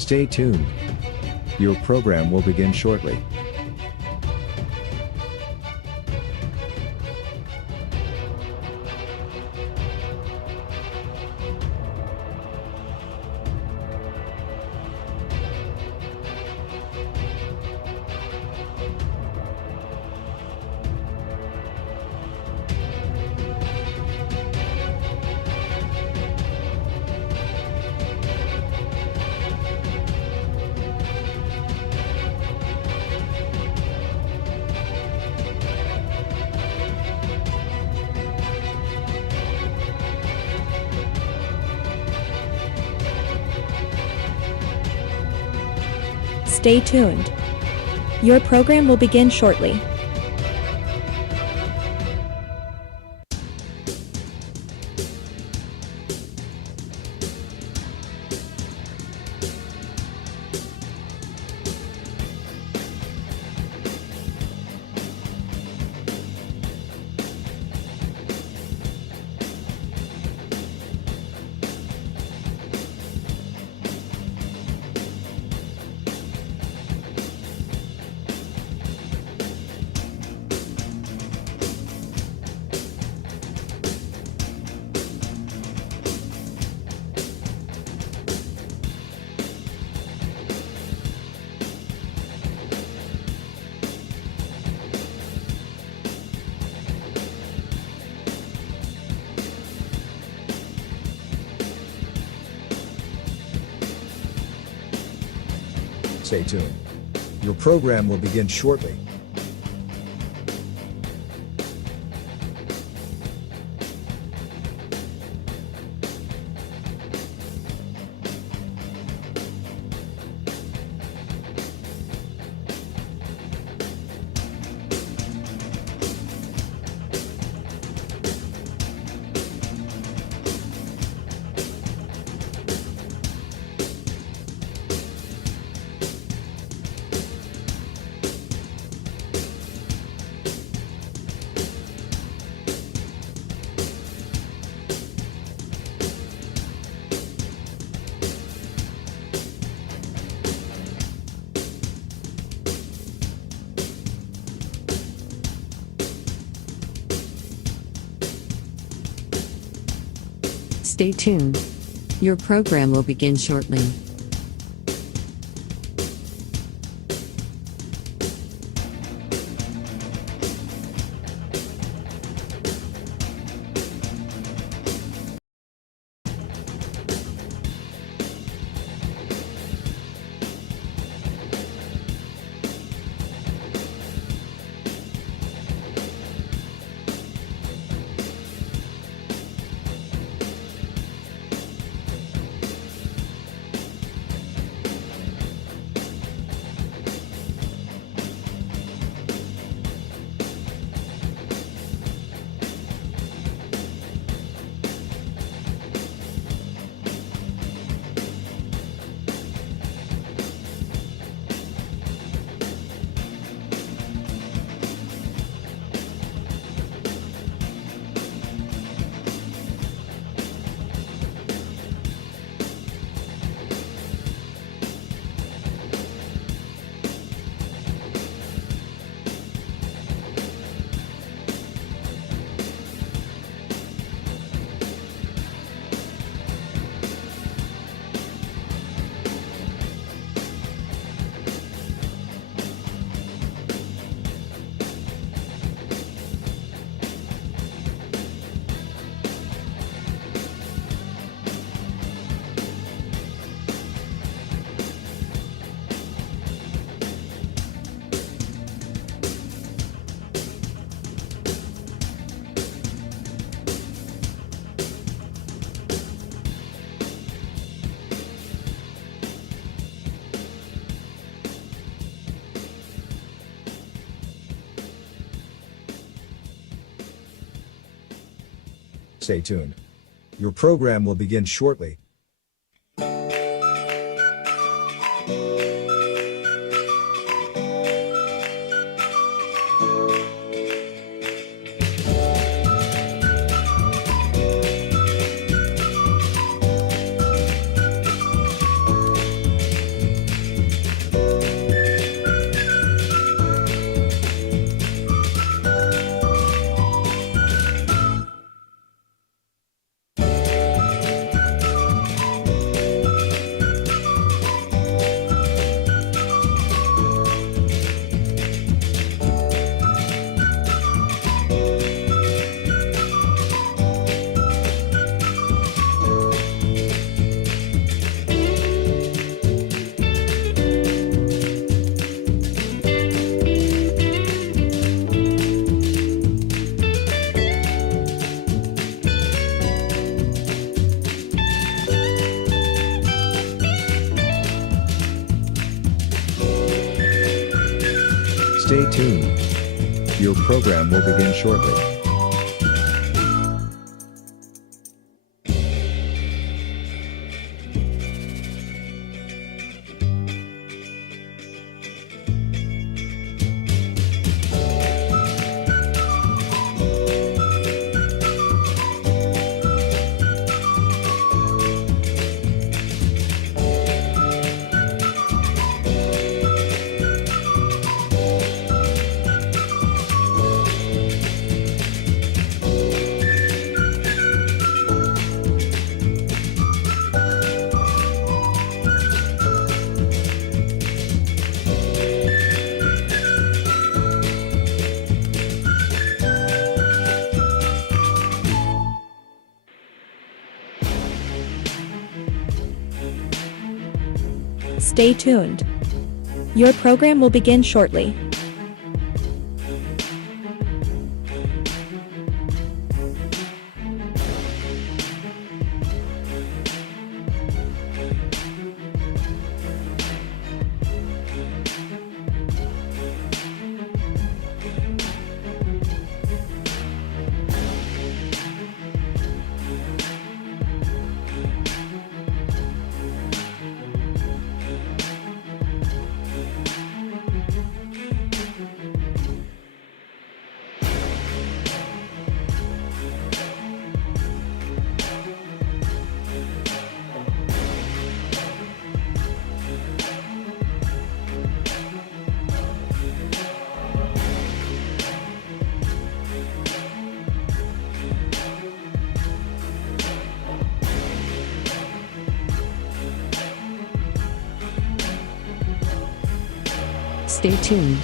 Stay tuned. Your program will begin shortly. Stay tuned. Your program will begin shortly. Stay tuned. Your program will begin shortly. Stay tuned. Your program will begin shortly. Stay tuned. Your program will begin shortly. Stay tuned. Your program will begin shortly. Stay tuned. Your program will begin shortly. Stay tuned.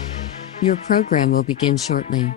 Your program will begin shortly.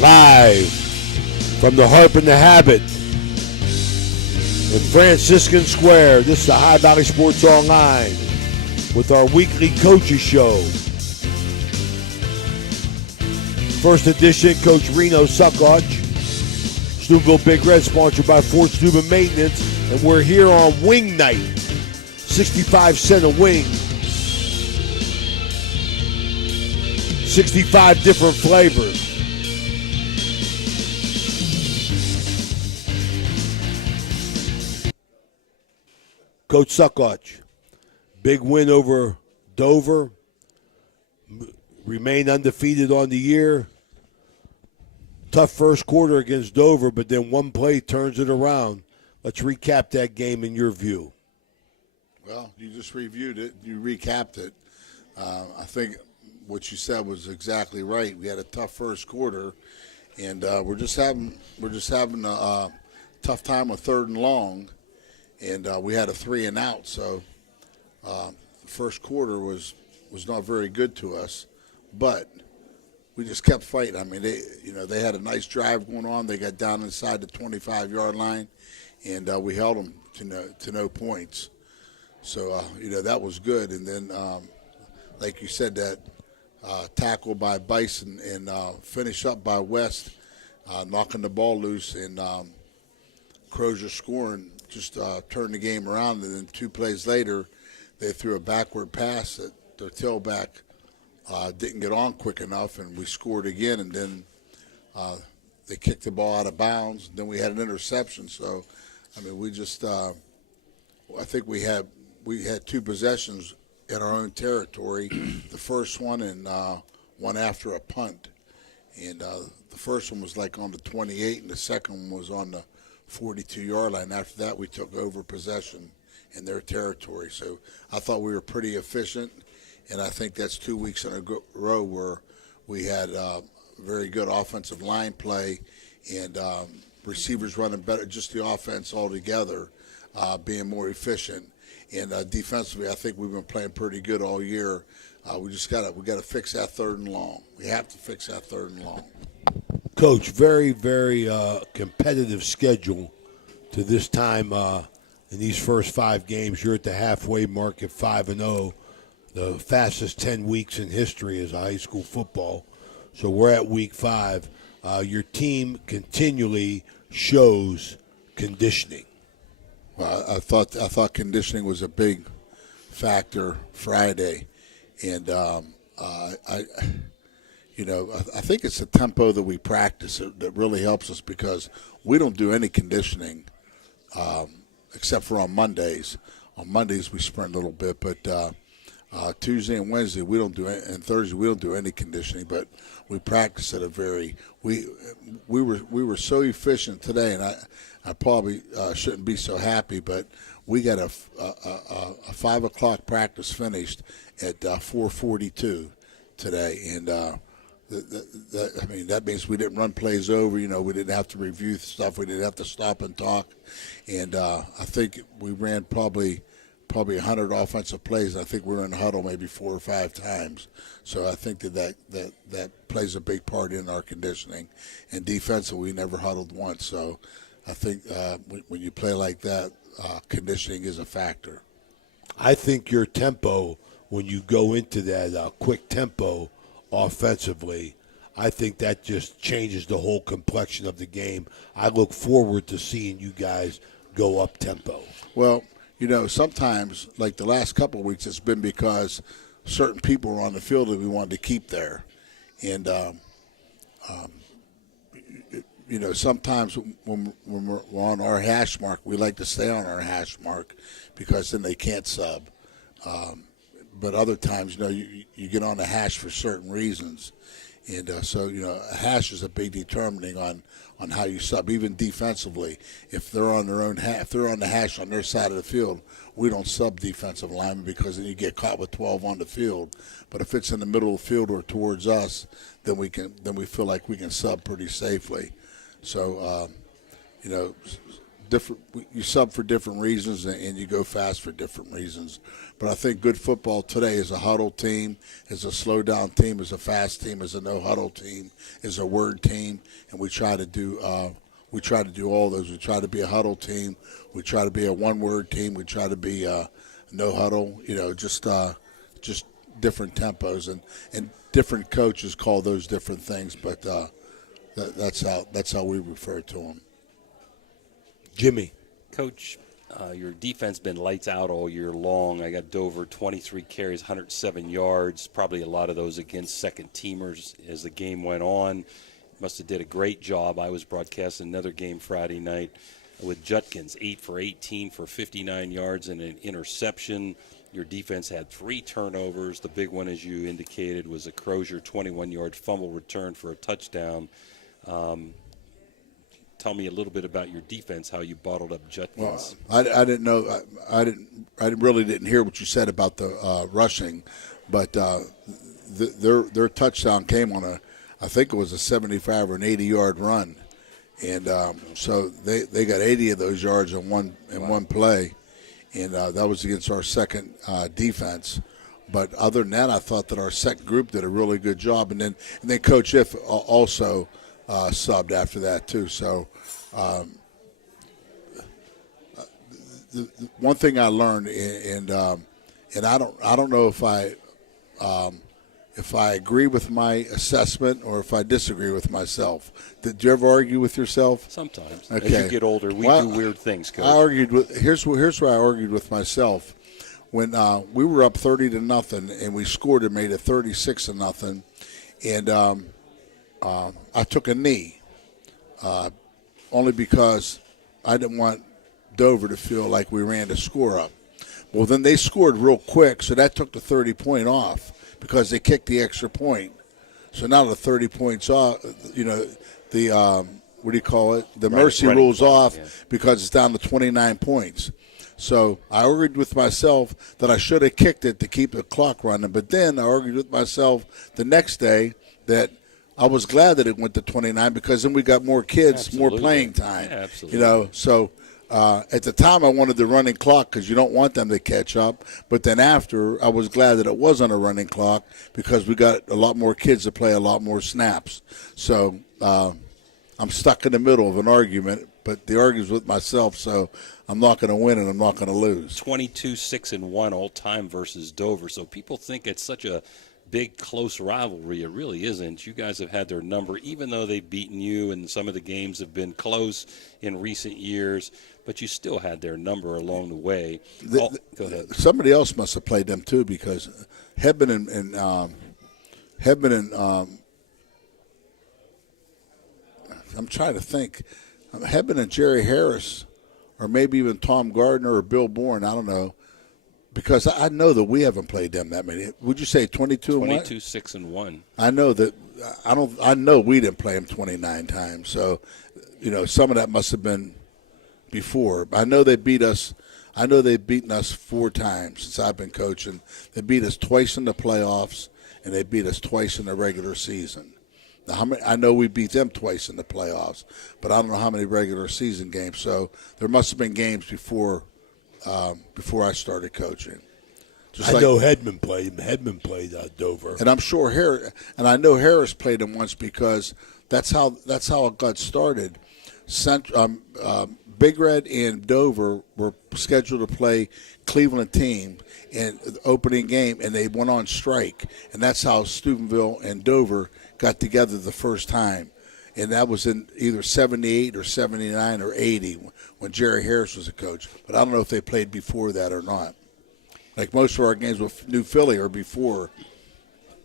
Live from the Harp and the Habit in Franciscan Square. This is the High Valley Sports Online with our weekly coaches show. First edition, Coach Reno Saccoccia, Steubenville Big Red, sponsored by Fort Steuben Maintenance, and we're here on Wing Night. 65 cents a wing. 65 different flavors. Coach Saccoccia, big win over Dover, remain undefeated on the year. Tough first quarter against Dover, but then one play turns it around. Let's recap that game in your view. Well, you just reviewed it. You recapped it. I think what you said was exactly right. We had a tough first quarter, and we're just having a tough time with third and long. And we had a 3 and out, so the first quarter was not very good to us, but we just kept fighting. I mean, they had a nice drive going on. They got down inside the 25-yard line, and we held them to no points. So that was good. And then, like you said, that tackle by Bison and finish up by West, knocking the ball loose and Crozier scoring just turned the game around. And then 2 plays later, they threw a backward pass that their tailback didn't get on quick enough, and we scored again. And then they kicked the ball out of bounds. Then we had an interception. So, I mean, we just I think we had 2 possessions in our own territory. The first one and one after a punt, and the first one was like on the 28, and the second one was on the 42-yard line. After that, we took over possession in their territory. So I thought we were pretty efficient, and I think that's 2 weeks in a row where we had very good offensive line play and receivers running better, just the offense altogether being more efficient. And defensively, I think we've been playing pretty good all year. We got to fix that 3rd and long. We have to fix that 3rd and long. Coach, very, very competitive schedule to this time in these first 5 games. You're at the halfway mark at 5-0, the fastest 10 weeks in history as a high school football. So we're at week 5. Your team continually shows conditioning. Well, I thought conditioning was a big factor Friday, and I think it's the tempo that we practice that really helps us, because we don't do any conditioning except for on Mondays. On Mondays we sprint a little bit, but Tuesday and Wednesday we don't do it, and Thursday we don't do any conditioning. But we practice at a very we were so efficient today, and I probably shouldn't be so happy, but we got a 5 o'clock practice finished at 4:42 today, and that means we didn't run plays over. We didn't have to review stuff. We didn't have to stop and talk, and I think we ran probably 100 offensive plays. I think we were in huddle maybe 4 or 5 times. So I think that plays a big part in our conditioning. And defensively, we never huddled once. So I think when you play like that, conditioning is a factor. I think your tempo, when you go into that quick tempo offensively, I think that just changes the whole complexion of the game. I look forward to seeing you guys go up tempo. Well, sometimes, like the last couple of weeks, it's been because certain people were on the field that we wanted to keep there. And, sometimes when we're on our hash mark, we like to stay on our hash mark because then they can't sub. But other times, you get on the hash for certain reasons. And so, a hash is a big determining on how you sub, even defensively. If they're on their own if they're on the hash on their side of the field, we don't sub defensive linemen because then you get caught with 12 on the field. But if it's in the middle of the field or towards us, then we feel like we can sub pretty safely. So, you sub for different reasons and you go fast for different reasons. But I think good football today is a huddle team, is a slow down team, is a fast team, is a no huddle team, is a word team, and we try to do all those. We try to be a huddle team, we try to be a one word team, we try to be no huddle. Just different tempos and different coaches call those different things, but that's how we refer to them. Jimmy. Coach, your defense been lights out all year long. I got Dover, 23 carries, 107 yards, probably a lot of those against second-teamers as the game went on. Must have did a great job. I was broadcasting another game Friday night with Judkins, 8 for 18 for 59 yards and an interception. Your defense had 3 turnovers. The big one, as you indicated, was a Crozier 21-yard fumble return for a touchdown. Tell me a little bit about your defense, how you bottled up Judkins. Well, I didn't know. I really didn't hear what you said about the rushing, but their touchdown came on I think it was a 75 or an 80-yard run, and so they got 80 of those yards in one play, and that was against our second defense. But other than that, I thought that our second group did a really good job, and then Coach If also subbed after that too. So the one thing I learned, and I don't know if I agree with my assessment or if I disagree with myself. Did you ever argue with yourself? Sometimes. Okay. As you get older, we do weird things, Coach. I argued with here's where I argued with myself. When we were up 30-0 and we scored and made it 36-0, and I took a knee only because I didn't want Dover to feel like we ran the score up. Well, then they scored real quick, so that took the 30-point off because they kicked the extra point. So now the 30 points off, the what do you call it? The mercy rules off because it's down to 29 points. So I argued with myself that I should have kicked it to keep the clock running. But then I argued with myself the next day that I was glad that it went to 29 because then we got more kids, more playing time. Yeah, absolutely. So at the time I wanted the running clock because you don't want them to catch up. But then after, I was glad that it wasn't a running clock because we got a lot more kids to play a lot more snaps. So I'm stuck in the middle of an argument, but the argument's with myself, so I'm not going to win and I'm not going to lose. 22-6-1 all time versus Dover. So people think it's such a big, close rivalry. It really isn't. You guys have had their number, even though they've beaten you, and some of the games have been close in recent years. But you still had their number along the way. Go ahead. Somebody else must have played them too, because Hebden and I'm trying to think. Hebden and Jerry Harris, or maybe even Tom Gardner or Bill Bourne. I don't know, because I know that we haven't played them that many. Would you say 22-1? 22-6-1. I know that. I know we didn't play them 29 times. So, some of that must have been before. I know they beat us. I know they've beaten us 4 times since I've been coaching. They beat us twice in the playoffs, and they beat us twice in the regular season. Now, I know we beat them twice in the playoffs, but I don't know how many regular season games. So there must have been games before I started coaching. I know Hedman played. Hedman played Dover, and I'm sure I know Harris played him once because that's how it got started. Big Red and Dover were scheduled to play Cleveland team in the opening game, and they went on strike, and that's how Steubenville and Dover got together the first time, and that was in either 78 or 79 or 80 when Jerry Harris was a coach. But I don't know if they played before that or not. Like most of our games with New Philly are before,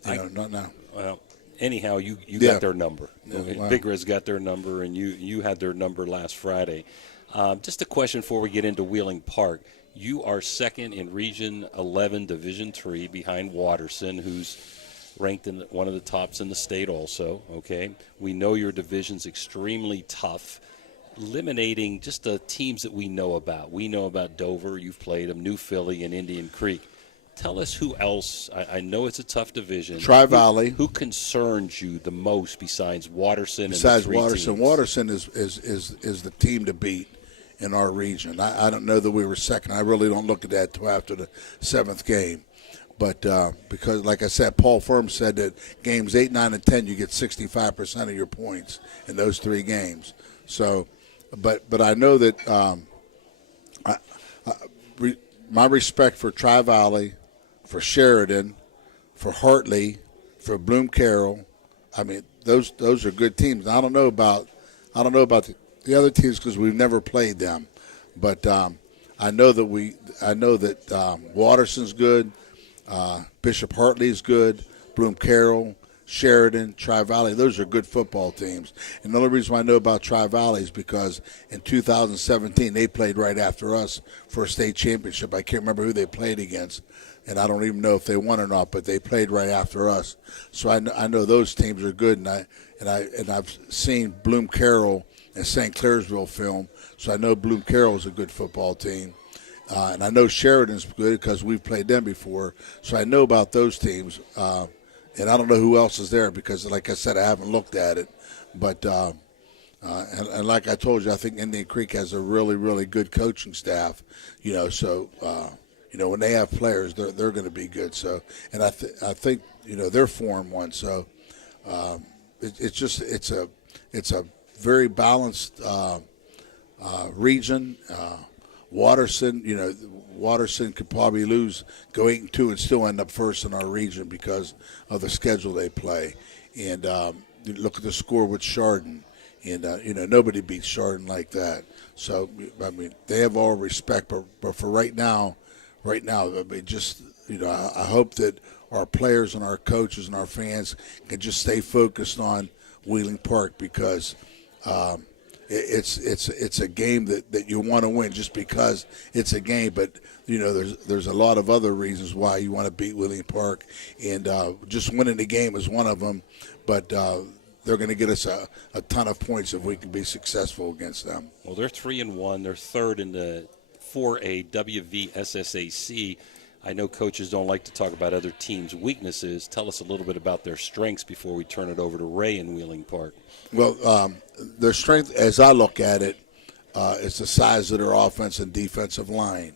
not now. Well, anyhow, you got their number. Wow. Big Red's got their number, and you had their number last Friday. Just a question before we get into Wheeling Park. You are second in Region 11, Division III, behind Watterson, who's ranked in one of the tops in the state also, okay? We know your division's extremely tough. Eliminating just the teams that we know about. We know about Dover, you've played them, New Philly, and Indian Creek. Tell us who else. I know it's a tough division. Tri-Valley. Who concerns you the most besides Watterson? Besides and the Watterson, teams? Watterson is the team to beat in our region. I don't know that we were second. I really don't look at that until after the 7th game. But because, like I said, Paul Firm said that games 8, 9, and 10, you get 65% of your points in those 3 games. So, but I know that my respect for Tri-Valley, for Sheridan, for Hartley, for Bloom Carroll, I mean those are good teams. I don't know about the other teams because we've never played them, but I know that Watterson's good. Bishop Hartley's good, Bloom Carroll, Sheridan, Tri-Valley. Those are good football teams. And the only reason I know about Tri-Valley is because in 2017 they played right after us for a state championship. I can't remember who they played against, and I don't even know if they won or not, but they played right after us. So I know those teams are good, and I've seen Bloom Carroll and St. Clairsville film, so I know Bloom Carroll is a good football team. And I know Sheridan's good because we've played them before, so I know about those teams. And I don't know who else is there because, like I said, I haven't looked at it. But and like I told you, I think Indian Creek has a really, really good coaching staff. So when they have players, they're going to be good. So, and I think they're 4-1. So it's a very balanced region. Waterson, Waterson could probably lose, go 8-2, and still end up first in our region because of the schedule they play. And you look at the score with Chardon, and nobody beats Chardon like that. So I mean, they have all respect, but for right now, I mean, just I hope that our players and our coaches and our fans can just stay focused on Wheeling Park, because it's a game that you want to win just because it's a game. But there's a lot of other reasons why you want to beat Wheeling Park, and just winning the game is one of them. But they're going to get us a ton of points if we can be successful against them. Well, they're 3-1. They're third in the 4A WVSSAC. I know coaches don't like to talk about other teams' weaknesses. Tell us a little bit about their strengths before we turn it over to Ray in Wheeling Park. Well, their strength, as I look at it, is the size of their offense and defensive line.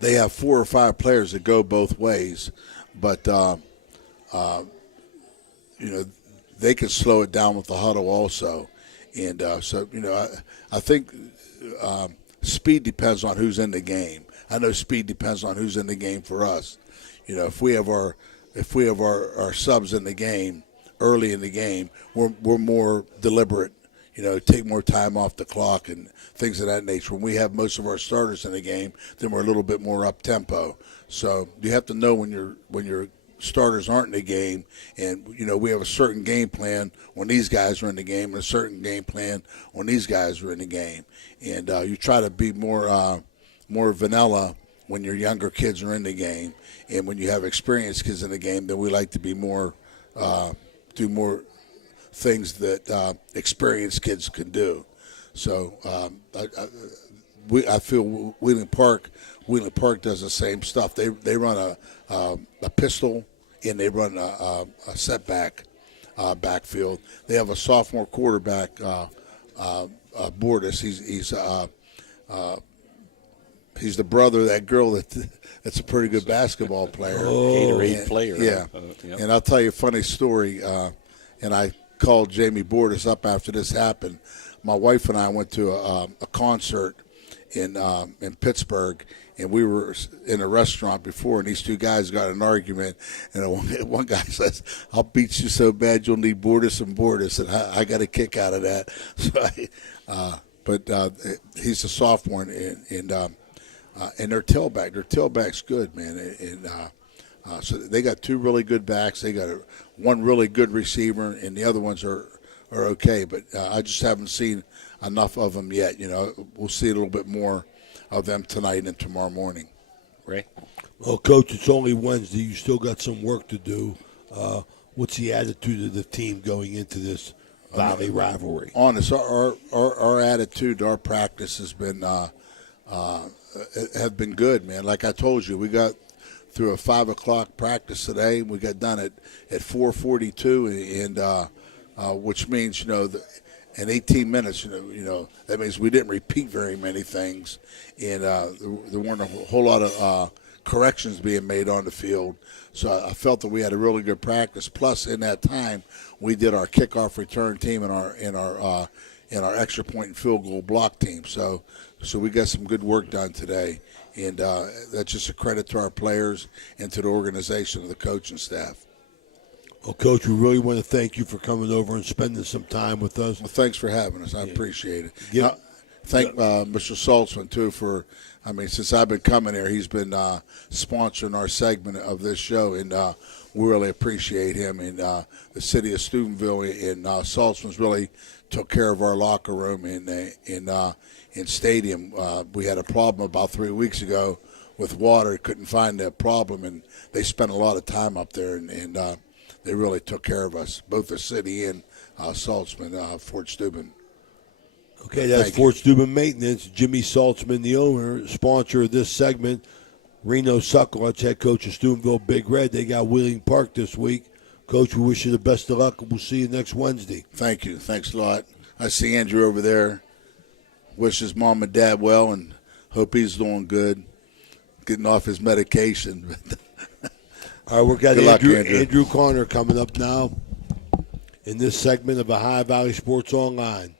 They have 4 or 5 players that go both ways, but they can slow it down with the huddle also. And I think speed depends on who's in the game. I know speed depends on who's in the game for us. If we have our subs in the game early in the game, we're more deliberate. Take more time off the clock and things of that nature. When we have most of our starters in the game, then we're a little bit more up tempo. So you have to know when your starters aren't in the game, and we have a certain game plan when these guys are in the game, and a certain game plan when these guys are in the game. And you try to be more vanilla when your younger kids are in the game, and when you have experienced kids in the game, then we like to be more do more things that experienced kids can do. So I feel Wheeling Park does the same stuff. They run a pistol, and they run a setback backfield. They have a sophomore quarterback, Bordas. He's the brother of that girl that's a pretty good basketball player. Gatorade player. Yeah. Yep. And I'll tell you a funny story. And I called Jamie Bordas up after this happened. My wife and I went to a concert in Pittsburgh, and we were in a restaurant before, and these two guys got in an argument, and one guy says, "I'll beat you so bad you'll need Bordas and Bordas," and I got a kick out of that. So but he's a sophomore, and their tailback's good, man, and so they got 2 really good backs. They got one really good receiver, and the other ones are okay. But I just haven't seen enough of them yet. We'll see a little bit more of them tonight and tomorrow morning. Ray? Well, Coach, it's only Wednesday. You still got some work to do. What's the attitude of the team going into this Valley rivalry? Honest, our attitude, our practice has been have been good, man. Like I told you, we got through a 5 o'clock practice today. We got done at 4:42, and which means in 18 minutes, that means we didn't repeat very many things, and there weren't a whole lot of corrections being made on the field. So I felt that we had a really good practice. Plus, in that time, we did our kickoff return team and our extra point and field goal block team. So we got some good work done today, and that's just a credit to our players and to the organization and the coaching staff. Well, Coach, we really want to thank you for coming over and spending some time with us. Well, thanks for having us. I appreciate it. Yeah. Thank Mr. Saltzman, too, for, since I've been coming here, he's been sponsoring our segment of this show, and we really appreciate him. And the city of Steubenville and Saltzman's really took care of our locker room in stadium. We had a problem about 3 weeks ago with water. Couldn't find that problem, and they spent a lot of time up there, and they really took care of us, both the city and Saltzman, Fort Steuben. Okay, that's Fort Steuben Maintenance. Jimmy Saltzman, the owner, sponsor of this segment. Reno Saccoccia, head coach of Steubenville Big Red. They got Wheeling Park this week. Coach, we wish you the best of luck. We'll see you next Wednesday. Thank you. Thanks a lot. I see Andrew over there. Wish his mom and dad well, and hope he's doing good, getting off his medication. All right, we've got Good luck, Andrew Connor coming up now in this segment of Ohio Valley Sports Online.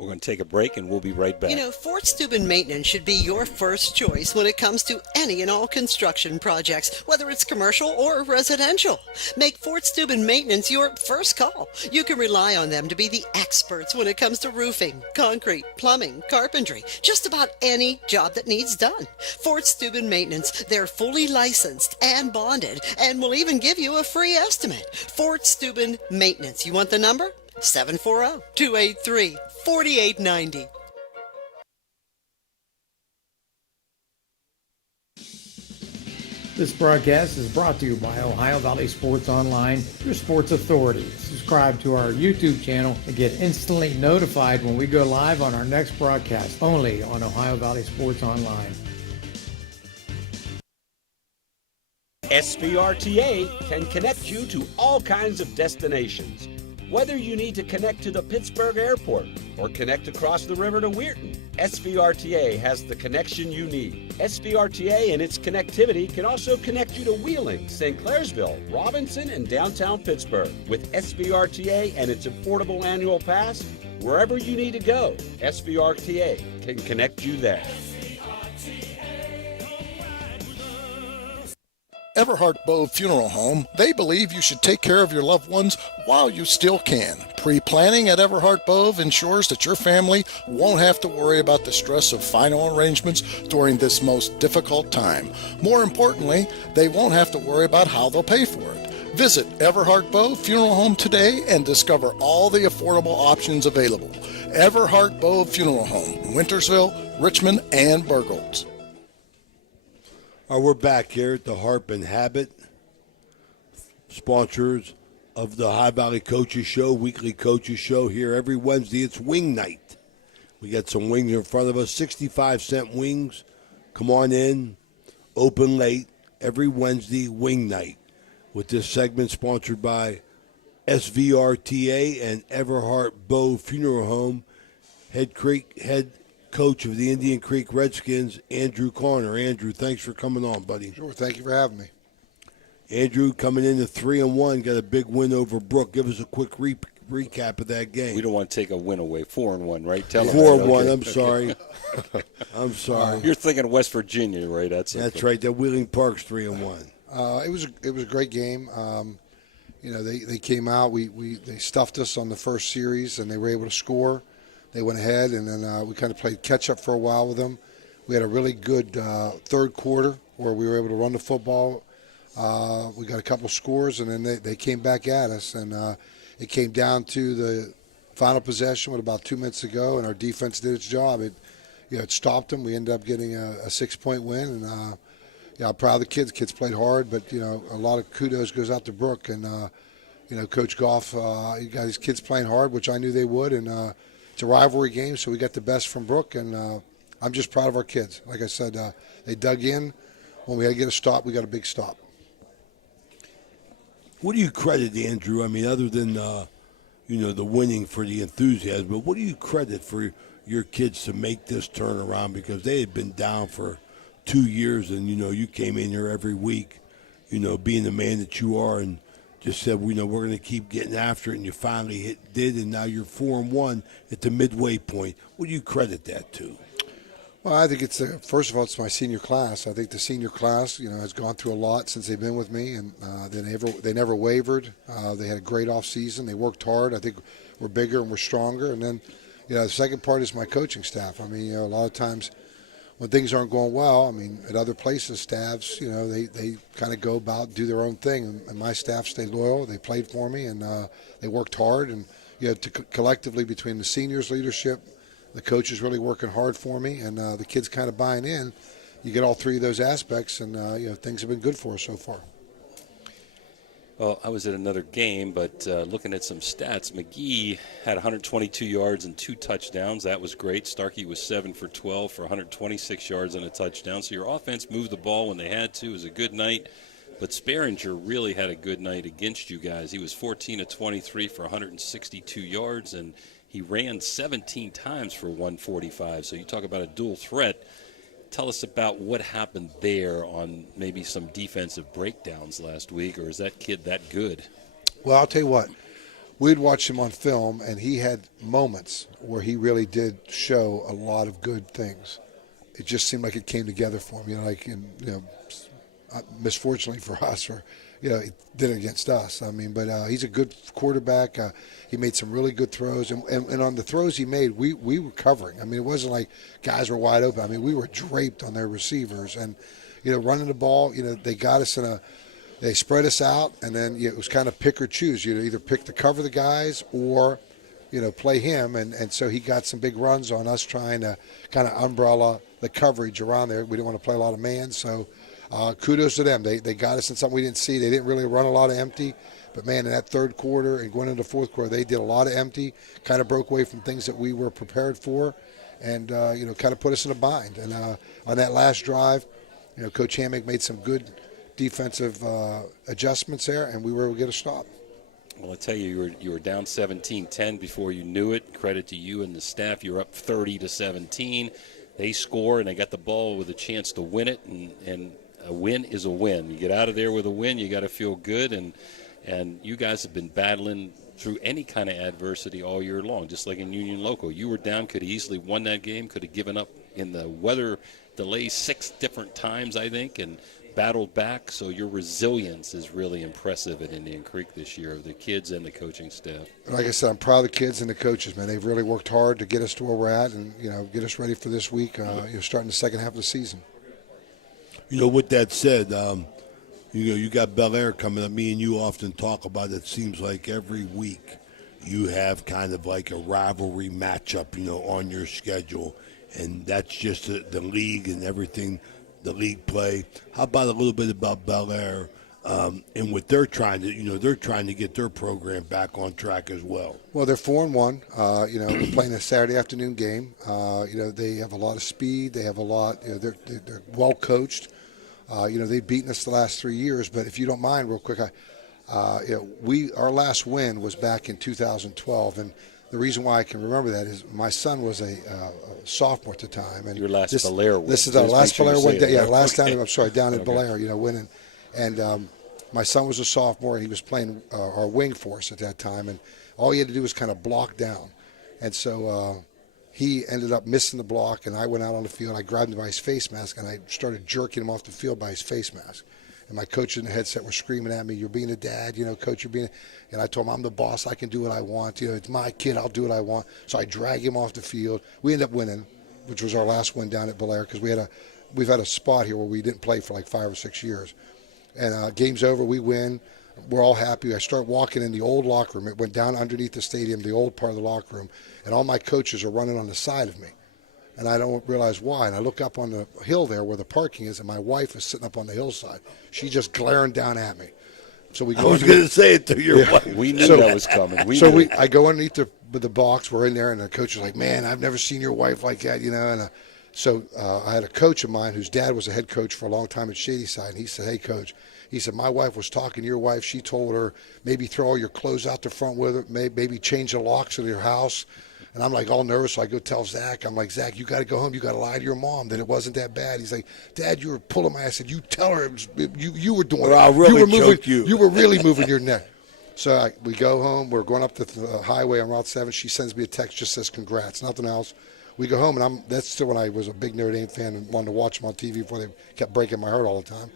We're going to take a break, and we'll be right back. You know, Fort Steuben Maintenance should be your first choice when it comes to any and all construction projects, whether it's commercial or residential. Make Fort Steuben Maintenance your first call. You can rely on them to be the experts when it comes to roofing, concrete, plumbing, carpentry, just about any job that needs done. Fort Steuben Maintenance, they're fully licensed and bonded, and will even give you a free estimate. Fort Steuben Maintenance. You want the number? 740-283-4890. This broadcast is brought to you by Ohio Valley Sports Online, your sports authority. Subscribe to our YouTube channel and get instantly notified when we go live on our next broadcast, only on Ohio Valley Sports Online. SVRTA can connect you to all kinds of destinations. Whether you need to connect to the Pittsburgh Airport or connect across the river to Weirton, SVRTA has the connection you need. SVRTA and its connectivity can also connect you to Wheeling, St. Clairsville, Robinson, and downtown Pittsburgh. With SVRTA and its affordable annual pass, wherever you need to go, SVRTA can connect you there. Everhart Bow Funeral Home, they believe you should take care of your loved ones while you still can. Pre-planning at Everhart Bow ensures that your family won't have to worry about the stress of final arrangements during this most difficult time. More importantly, they won't have to worry about how they'll pay for it. Visit Everhart Bow Funeral Home today and discover all the affordable options available. Everhart Bow Funeral Home, Wintersville, Richmond, and Burgolds. We're back here at the Harp and Habit, sponsors of the High Valley Coaches Show, weekly coaches show here every Wednesday. It's wing night. We got some wings in front of us, 65-cent wings. Come on in, open late, every Wednesday, wing night. With this segment sponsored by SVRTA and Everhart Bow Funeral Home, head coach of the Indian Creek Redskins, Andrew Corner. Andrew, thanks for coming on, buddy. Sure, thank you for having me. Andrew coming in at 3-1, got a big win over Brook. Give us a quick recap of that game. We don't want to take a win away. 4-1, right? Tell 4-1. Okay. I'm sorry. I'm sorry. You're thinking of West Virginia, right? That's right. That Wheeling Park's 3-1. It was a great game. They came out. They stuffed us on the first series, and they were able to score. They went ahead, and then we kind of played catch-up for a while with them. We had a really good third quarter where we were able to run the football. We got a couple scores, and then they came back at us. And it came down to the final possession with about 2 minutes to go, and our defense did its job. It stopped them. We ended up getting a 6-point win. And, I'm proud of the kids. The kids played hard, but, a lot of kudos goes out to Brooke. And, Coach Goff, he got his kids playing hard, which I knew they would. And it's a rivalry game, so we got the best from Brooke, and I'm just proud of our kids. Like I said, they dug in. When we had to get a stop, we got a big stop. What do you credit, Andrew? I mean, other than, the winning for the enthusiasm, but what do you credit for your kids to make this turnaround? Because they had been down for 2 years, and, you came in here every week, being the man that you are, and just said, we're going to keep getting after it, and you finally did, and now you're 4-1 at the midway point. What do you credit that to? Well, I think first of all, it's my senior class. I think the senior class, has gone through a lot since they've been with me, and they never wavered. They had a great off season. They worked hard. I think we're bigger and we're stronger. And then, the second part is my coaching staff. I mean, a lot of times when things aren't going well, I mean, at other places, staffs, they kind of go about, do their own thing. And my staff stayed loyal. They played for me, and they worked hard. And collectively between the seniors' leadership, the coaches really working hard for me, and the kids kind of buying in. You get all three of those aspects, and things have been good for us so far. Well, I was at another game, but looking at some stats, McGee had 122 yards and 2 touchdowns. That was great. Starkey was 7 for 12 for 126 yards and a touchdown. So your offense moved the ball when they had to. It was a good night. But Sperringer really had a good night against you guys. He was 14 of 23 for 162 yards, and he ran 17 times for 145. So you talk about a dual threat. Tell us about what happened there on maybe some defensive breakdowns last week, or is that kid that good? Well, I'll tell you what. we'd watch him on film, and he had moments where he really did show a lot of good things. It just seemed like it came together for him, misfortunately for us, or he did it against us. I mean, but he's a good quarterback. He made some really good throws, and on the throws he made, we were covering. I mean, it wasn't like guys were wide open. I mean, we were draped on their receivers, and running the ball. They got us they spread us out, and then it was kind of pick or choose. Either pick to cover the guys or play him, and so he got some big runs on us trying to kind of umbrella the coverage around there. We didn't want to play a lot of man, so kudos to them. They got us in something we didn't see. They didn't really run a lot of empty, but man, in that third quarter and going into the fourth quarter, they did a lot of empty, kind of broke away from things that we were prepared for, and kind of put us in a bind. And on that last drive, Coach Hammock made some good defensive adjustments there, and we were able to get a stop. Well, I tell you, you were down 17-10 before you knew it. Credit to you and the staff. You're up 30-17. They score, and they got the ball with a chance to win it, and a win is a win. You get out of there with a win, you got to feel good, and you guys have been battling through any kind of adversity all year long, just like in Union Local. You were down, could have easily won that game, could have given up in the weather delays 6 different times, I think, and battled back. So your resilience is really impressive at Indian Creek this year, the kids and the coaching staff. Like I said, I'm proud of the kids and the coaches, man. They've really worked hard to get us to where we're at and, get us ready for this week, starting the second half of the season. With that said, you got Bel Air coming up. Me and you often talk about it. Seems like every week you have kind of like a rivalry matchup, on your schedule. And that's just the league and everything, the league play. How about a little bit about Bel Air and what they're trying to, they're trying to get their program back on track as well. Well, they're 4-1. They're playing a Saturday afternoon game. They have a lot of speed. They have a lot. They're well coached. They've beaten us the last 3 years. But if you don't mind, real quick, our last win was back in 2012, and the reason why I can remember that is my son was a sophomore at the time. And your last Bel Air win. This is our last Bel Air win. Yeah, last okay. time, I'm sorry, down at Bel Air, winning. And my son was a sophomore, and he was playing our wing for us at that time. And all he had to do was kind of block down. And so he ended up missing the block, and I went out on the field. I grabbed him by his face mask, and I started jerking him off the field by his face mask. And my coach in the headset were screaming at me, "You're being a dad, coach, you're being " And I told him, "I'm the boss. I can do what I want. It's my kid. I'll do what I want." So I drag him off the field. We ended up winning, which was our last win down at Bel Air, because we've had a spot here where we didn't play for like 5 or 6 years. And game's over. We win. We're all happy. I start walking in the old locker room. It went down underneath the stadium, the old part of the locker room, and all my coaches are running on the side of me. And I don't realize why. And I look up on the hill there where the parking is, and my wife is sitting up on the hillside. She's just glaring down at me. So we go. I was going to say it to your wife. We knew that was coming. I go underneath the box. We're in there, and the coach is like, "Man, I've never seen your wife like that," And so I had a coach of mine whose dad was a head coach for a long time at Shadyside, and he said, "Hey, coach," he said, "my wife was talking to your wife. She told her maybe throw all your clothes out the front with her, maybe change the locks of your house." And I'm like all nervous, so I go tell Zach. I'm like, "Zach, you got to go home. You got to lie to your mom that it wasn't that bad." He's like, "Dad, you were pulling my ass." I said, "You tell her you were doing it. I really choked you. You were really moving your neck." So we go home. We're going up the highway on Route 7. She sends me a text, just says congrats, nothing else. We go home, and that's still when I was a big Notre Dame fan and wanted to watch them on TV before they kept breaking my heart all the time.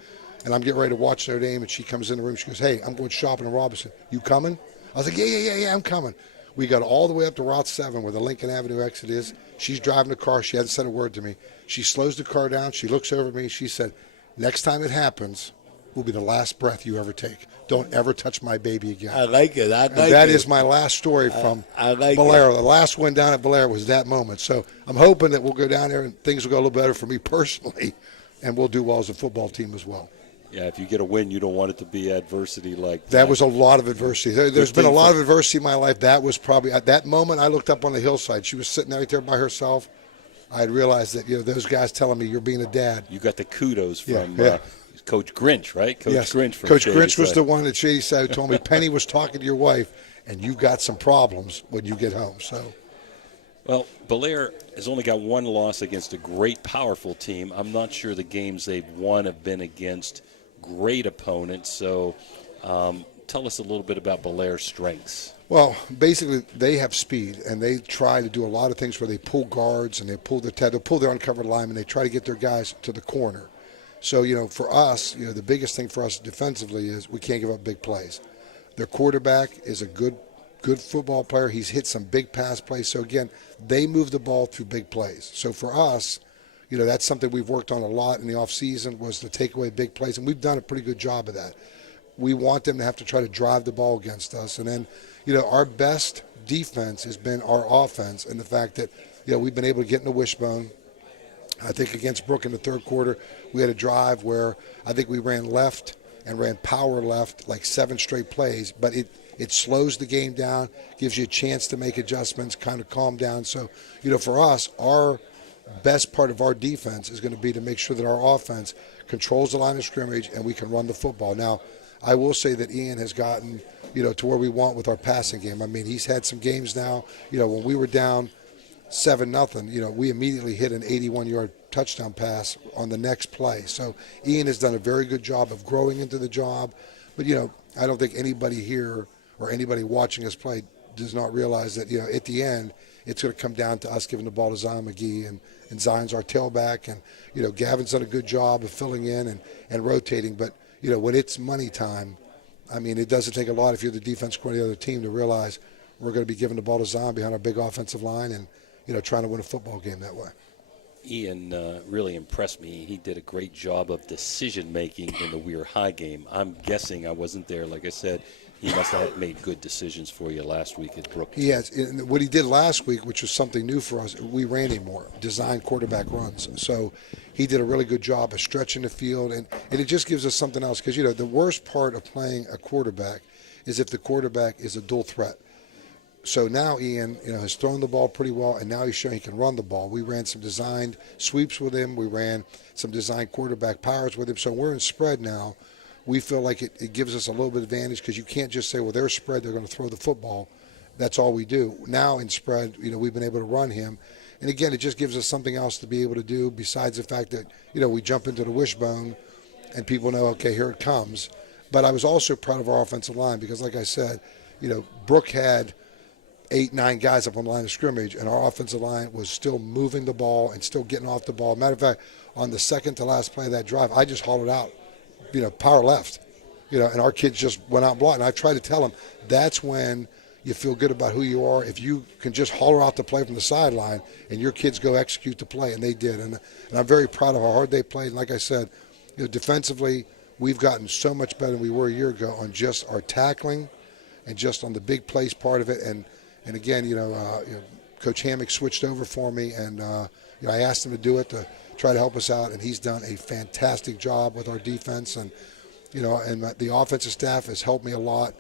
And I'm getting ready to watch Notre Dame, and she comes in the room. She goes, "Hey, I'm going shopping in Robinson. You coming?" I was like, Yeah, I'm coming. We got all the way up to Route 7 where the Lincoln Avenue exit is. She's driving the car. She hasn't said a word to me. She slows the car down. She looks over at me. She said, "Next time it happens will be the last breath you ever take. Don't ever touch my baby again." I like it. That is my last story from Bel Air. The last one down at Bel Air was that moment. So I'm hoping that we'll go down there and things will go a little better for me personally, and we'll do well as a football team as well. Yeah, if you get a win, you don't want it to be adversity like that. That was a lot of adversity. There's been a lot of adversity in my life. That was probably, at that moment, I looked up on the hillside. She was sitting right there by herself. I had realized that, those guys telling me, "You're being a dad." You got the kudos from Coach Grinch, right? Yes. Grinch from Coach Grinch was the one at Shadyside who told me, "Penny was talking to your wife, and you got some problems when you get home." So, well, Bel Air has only got one loss against a great, powerful team. I'm not sure the games they've won have been against great opponents. So tell us a little bit about Belair's strengths. Well, basically, they have speed, and they try to do a lot of things where they pull guards and they pull their uncovered linemen. They try to get their guys to the corner. So, for us, the biggest thing for us defensively is we can't give up big plays. Their quarterback is a good football player. He's hit some big pass plays. So, again, they move the ball through big plays. So, for us, that's something we've worked on a lot in the offseason was to take away big plays, and we've done a pretty good job of that. We want them to have to try to drive the ball against us. And then, our best defense has been our offense and the fact that, we've been able to get in the wishbone. I think against Brook in the third quarter, we had a drive where I think we ran left and ran power left like 7 straight plays, but it slows the game down, gives you a chance to make adjustments, kind of calm down. So, for us, our best part of our defense is going to be to make sure that our offense controls the line of scrimmage and we can run the football. Now, I will say that Ian has gotten, to where we want with our passing game. I mean, he's had some games now, when we were down 7-0, we immediately hit an 81-yard touchdown pass on the next play. So Ian has done a very good job of growing into the job. But, I don't think anybody here or anybody watching us play does not realize that, at the end, it's going to come down to us giving the ball to Zion McGee, and Zion's our tailback. And, Gavin's done a good job of filling in and rotating. But, when it's money time, I mean, it doesn't take a lot if you're the defense coordinator of the other team to realize we're going to be giving the ball to Zion behind our big offensive line and, trying to win a football game that way. Ian really impressed me. He did a great job of decision-making in the Weir High game. I'm guessing I wasn't there. Like I said, he must have made good decisions for you last week at Brook. He has. And what he did last week, which was something new for us, we ran him more, designed quarterback runs. So he did a really good job of stretching the field, and it just gives us something else. Because, the worst part of playing a quarterback is if the quarterback is a dual threat. So now Ian, has thrown the ball pretty well, and now he's showing he can run the ball. We ran some designed sweeps with him. We ran some designed quarterback powers with him. So we're in spread now. We feel like it gives us a little bit of advantage because you can't just say, well, they're spread, they're going to throw the football. That's all we do. Now in spread, we've been able to run him. And again, it just gives us something else to be able to do besides the fact that, we jump into the wishbone and people know, okay, here it comes. But I was also proud of our offensive line because, like I said, Brook had 8-9 guys up on the line of scrimmage, and our offensive line was still moving the ball and still getting off the ball. Matter of fact, on the second to last play of that drive, I just hollered out, power left, and our kids just went out and blocked. And I tried to tell them that's when you feel good about who you are. If you can just holler out the play from the sideline and your kids go execute the play, and they did. And I'm very proud of how hard they played. And like I said, defensively, we've gotten so much better than we were a year ago on just our tackling and just on the big plays part of it. And again, Coach Hammock switched over for me, and I asked him to do it to try to help us out, and he's done a fantastic job with our defense. And and the offensive staff has helped me a lot.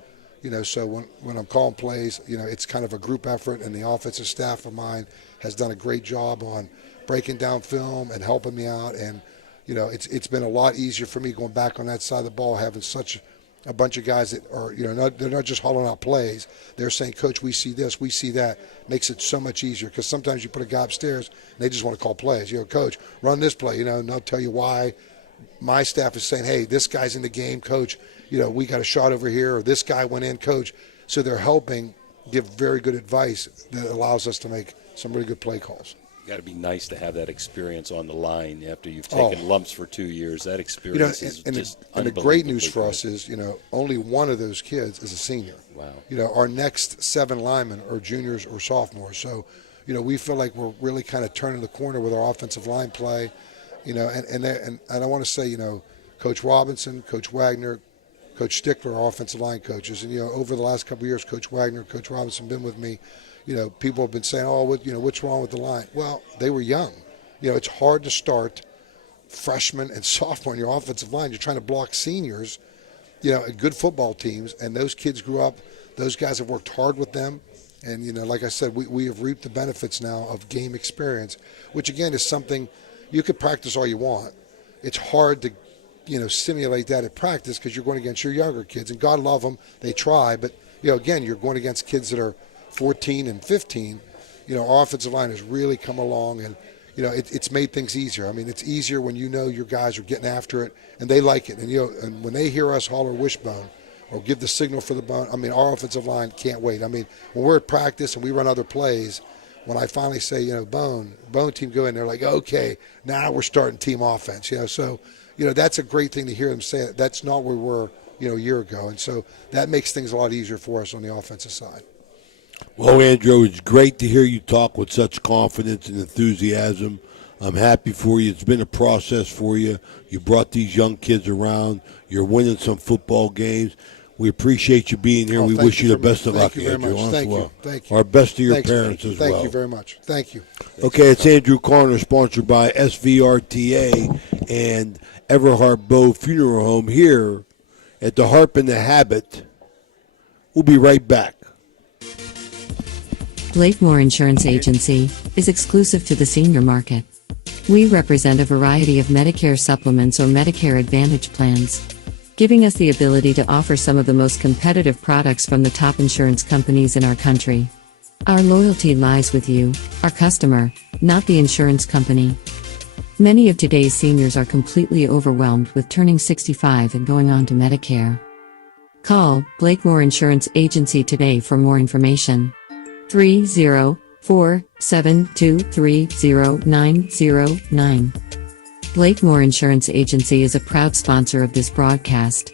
So when I'm calling plays, it's kind of a group effort, and the offensive staff of mine has done a great job on breaking down film and helping me out. And it's been a lot easier for me going back on that side of the ball, having such a bunch of guys that are, they're not just hollering out plays. They're saying, Coach, we see this, we see that. Makes it so much easier because sometimes you put a guy upstairs and they just want to call plays. Coach, run this play, and they'll tell you why. My staff is saying, hey, this guy's in the game, Coach. We got a shot over here, or this guy went in, Coach. So they're helping give very good advice that allows us to make some really good play calls. Got to be nice to have that experience on the line after you've taken lumps for 2 years. That experience is just and the great news for us is, only one of those kids is a senior. Wow. Our next 7 linemen are juniors or sophomores. So, we feel like we're really kind of turning the corner with our offensive line play. And I want to say, Coach Robinson, Coach Wagner, Coach Stickler, our offensive line coaches, and over the last couple of years, Coach Wagner, Coach Robinson been with me. People have been saying, what's wrong with the line? Well, they were young. It's hard to start freshman and sophomore in your offensive line. You're trying to block seniors, good football teams, and those kids grew up. Those guys have worked hard with them. And, like I said, we have reaped the benefits now of game experience, which, again, is something you could practice all you want. It's hard to, simulate that at practice because you're going against your younger kids. And God love them. They try. But, again, you're going against kids that are 14 and 15. Our offensive line has really come along, and it's made things easier. I mean, it's easier when your guys are getting after it and they like it. And and when they hear us holler wishbone or give the signal for the Bone. I mean, our offensive line can't wait. I mean, when we're at practice and we run other plays, when I finally say, you know, Bone team go in, they're like, okay, now we're starting team offense. You know, so, you know, that's a great thing to hear them say. That's not where we were, you know, a year ago. And so that makes things a lot easier for us on the offensive side. Well, Andrew, it's great to hear you talk with such confidence and enthusiasm. I'm happy for you. It's been a process for you. You brought these young kids around. You're winning some football games. We appreciate you being here. We wish you the best of luck, Andrew. Thank you. Thank you. Our best to your parents as well. Thank you very much. Thank you. Okay, it's Andrew Corner, sponsored by SVRTA and Everhart Bow Funeral Home here at the Harp and the Habit. We'll be right back. Blakemore Insurance Agency is exclusive to the senior market. We represent a variety of Medicare supplements or Medicare Advantage plans, giving us the ability to offer some of the most competitive products from the top insurance companies in our country. Our loyalty lies with you, our customer, not the insurance company. Many of today's seniors are completely overwhelmed with turning 65 and going on to Medicare. Call Blakemore Insurance Agency today for more information. 304-723-0909. Blakemore Insurance Agency is a proud sponsor of this broadcast.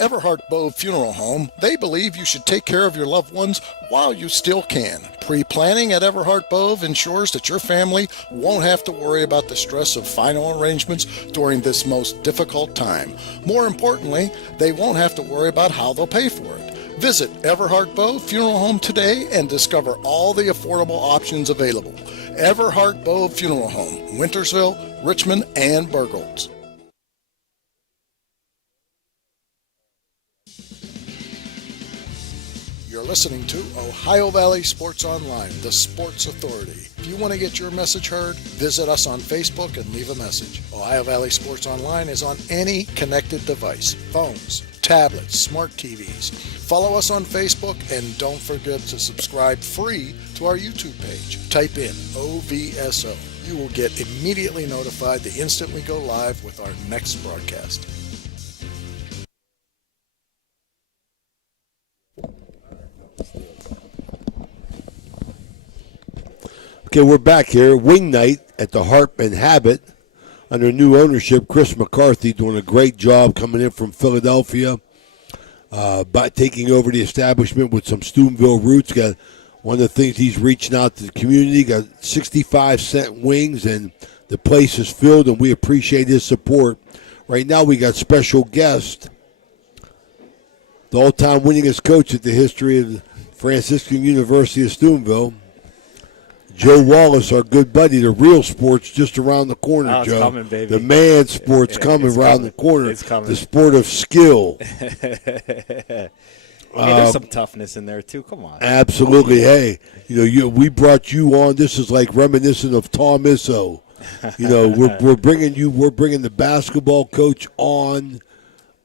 Everhart Bow Funeral Home, they believe you should take care of your loved ones while you still can. Pre-planning at Everhart Bow ensures that your family won't have to worry about the stress of final arrangements during this most difficult time. More importantly, they won't have to worry about how they'll pay for it. Visit Everhart Bow Funeral Home today and discover all the affordable options available. Everhart Bow Funeral Home, Wintersville, Richmond, and Burgolds. You're listening to Ohio Valley Sports Online, the sports authority. If you want to get your message heard, visit us on Facebook and leave a message. Ohio Valley Sports Online is on any connected device, phones, tablets, smart TVs. Follow us on Facebook and don't forget to subscribe free to our YouTube page. Type in OVSO. You will get immediately notified the instant we go live with our next broadcast. Okay, we're back here. Wing night at the Harp and Habit under new ownership. Chris McCarthy doing a great job coming in from Philadelphia, by taking over the establishment with some Steubenville roots. Got one of the things he's reaching out to the community. Got 65-cent wings, and the place is filled, and we appreciate his support. Right now, we got special guest, the all-time winningest coach at the history of Franciscan University of Steubenville, Joe Wallace, our good buddy. The real sports just around the corner, oh, Joe. Coming, baby. The man sports coming around the corner. It's coming. The sport of skill. Hey, there's some toughness in there too. Come on. Absolutely. Hey, we brought you on. This is like reminiscent of Tom Izzo. We're bringing the basketball coach on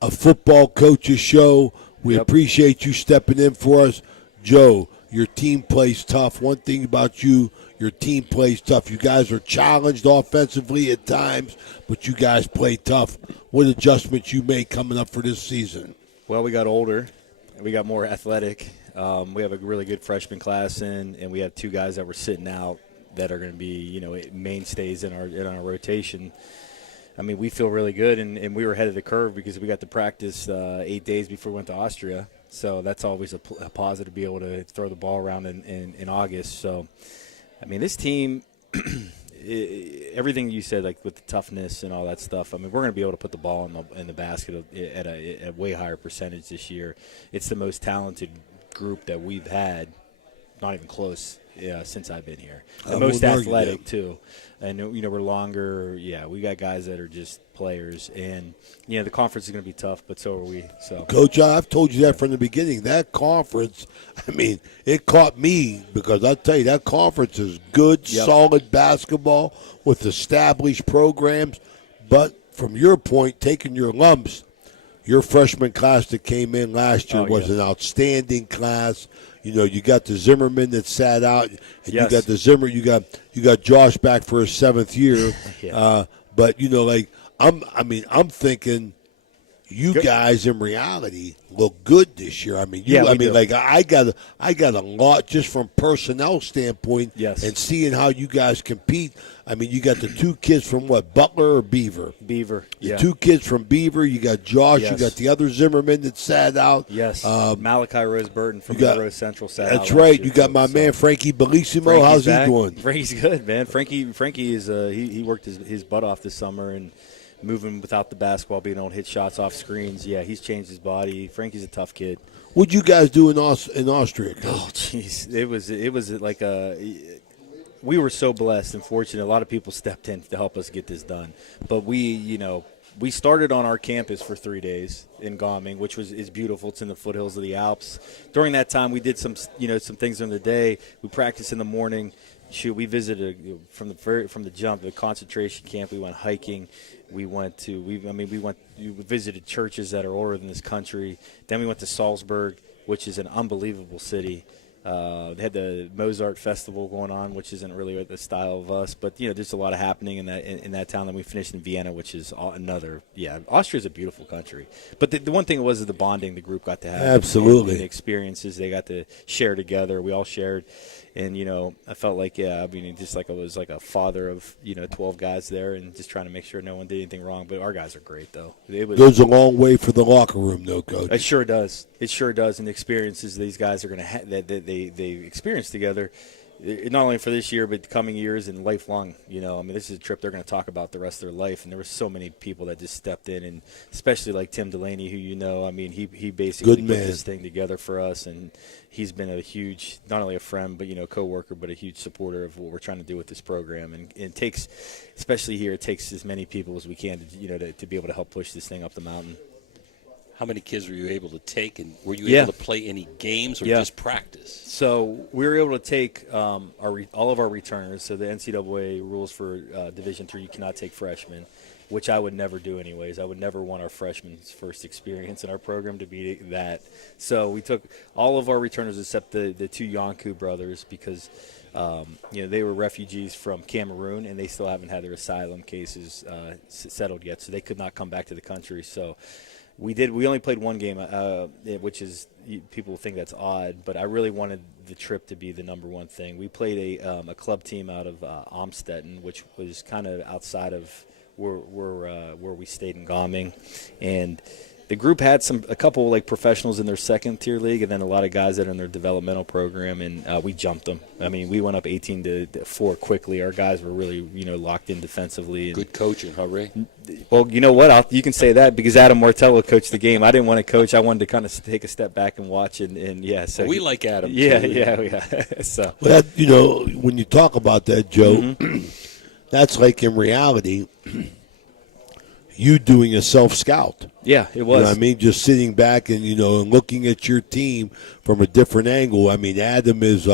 a football coach's show. We appreciate you stepping in for us, Joe. Your team plays tough. One thing about you, your team plays tough. You guys are challenged offensively at times, but you guys play tough. What adjustments you made coming up for this season? Well, we got older. We got more athletic. We have a really good freshman class in, and we have two guys that were sitting out that are going to be, mainstays in our rotation. I mean, we feel really good, and we were ahead of the curve because we got to practice 8 days before we went to Austria. So that's always a positive to be able to throw the ball around in August. So, I mean, this team, everything you said, like with the toughness and all that stuff, I mean, we're going to be able to put the ball in the basket at a way higher percentage this year. It's the most talented group that we've had, not even close, since I've been here. The most athletic, too. And, we're longer. Yeah, we got guys that are just players. And, the conference is going to be tough, but so are we. So, Coach, I've told you that from the beginning. That conference, I mean, it caught me because I tell you, that conference is good, solid basketball with established programs. But from your point, taking your lumps, your freshman class that came in last year was an outstanding class. You got the Zimmerman that sat out, and you got the you got Josh back for his 7th year. But I'm thinking, you guys in reality look good this year. I mean, like I got a lot just from personnel standpoint. Yes. And seeing how you guys compete. I mean, you got the two kids from what, Butler or Beaver? Beaver. The two kids from Beaver. You got Josh. Yes. You got the other Zimmerman that sat out. Yes. Malachi Rose Burton from Rose Central sat out. That's right. You got my man Frankie Bellissimo. How's he doing? Frankie's good, man. Frankie is he worked his butt off this summer and moving without the basketball, being able to hit shots off screens. Yeah, he's changed his body. Frankie's a tough kid. What'd you guys do in Austria? Oh, jeez, it was like we were so blessed and fortunate. A lot of people stepped in to help us get this done. But we started on our campus for 3 days in Gaming, which is beautiful. It's in the foothills of the Alps. During that time, we did some things during the day. We practiced in the morning. We visited from the jump the concentration camp. We went hiking. We visited churches that are older than this country. Then we went to Salzburg, which is an unbelievable city. They had the Mozart Festival going on, which isn't really the style of us, but there's a lot of happening in that town. Then we finished in Vienna, which is another. Yeah, Austria is a beautiful country. But the one thing was the bonding the group got to have. Absolutely, and the experiences they got to share together. We all shared. And, I felt like, just like I was like a father of, 12 guys there and just trying to make sure no one did anything wrong. But our guys are great, though. Goes a long way for the locker room, though, Coach. It sure does. It sure does. And the experiences these guys are going to have that they experience together, not only for this year but the coming years and lifelong. This is a trip they're going to talk about the rest of their life. And there were so many people that just stepped in, and especially like Tim Delaney, who he basically put this thing together for us, and he's been a huge, not only a friend but coworker, but a huge supporter of what we're trying to do with this program. And it takes, especially here, it takes as many people as we can to be able to help push this thing up the mountain. How many kids were you able to take, and were you able to play any games or just practice? So we were able to take all of our returners. So the NCAA rules for Division III, you cannot take freshmen, which I would never do anyways. I would never want our freshmen's first experience in our program to be that. So we took all of our returners except the two Yonku brothers because they were refugees from Cameroon, and they still haven't had their asylum cases settled yet, so they could not come back to the country. So we only played one game, which is, people think that's odd, but I really wanted the trip to be the number one thing. We played a club team out of Amstetten, which was kind of outside of where we stayed in Gaming, and the group had a couple like professionals in their second tier league, and then a lot of guys that are in their developmental program, and we jumped them. We went up 18-4 quickly. Our guys were really locked in defensively. Good coaching, huh, Ray? Well, you know what? You can say that because Adam Martello coached the game. I didn't want to coach. I wanted to kind of take a step back and watch, and yeah. So we like Adam. Yeah, too. yeah. So well, when you talk about that, Joe, that's like in reality. You doing a self-scout. Yeah, it was. Just sitting back and, and looking at your team from a different angle. Adam is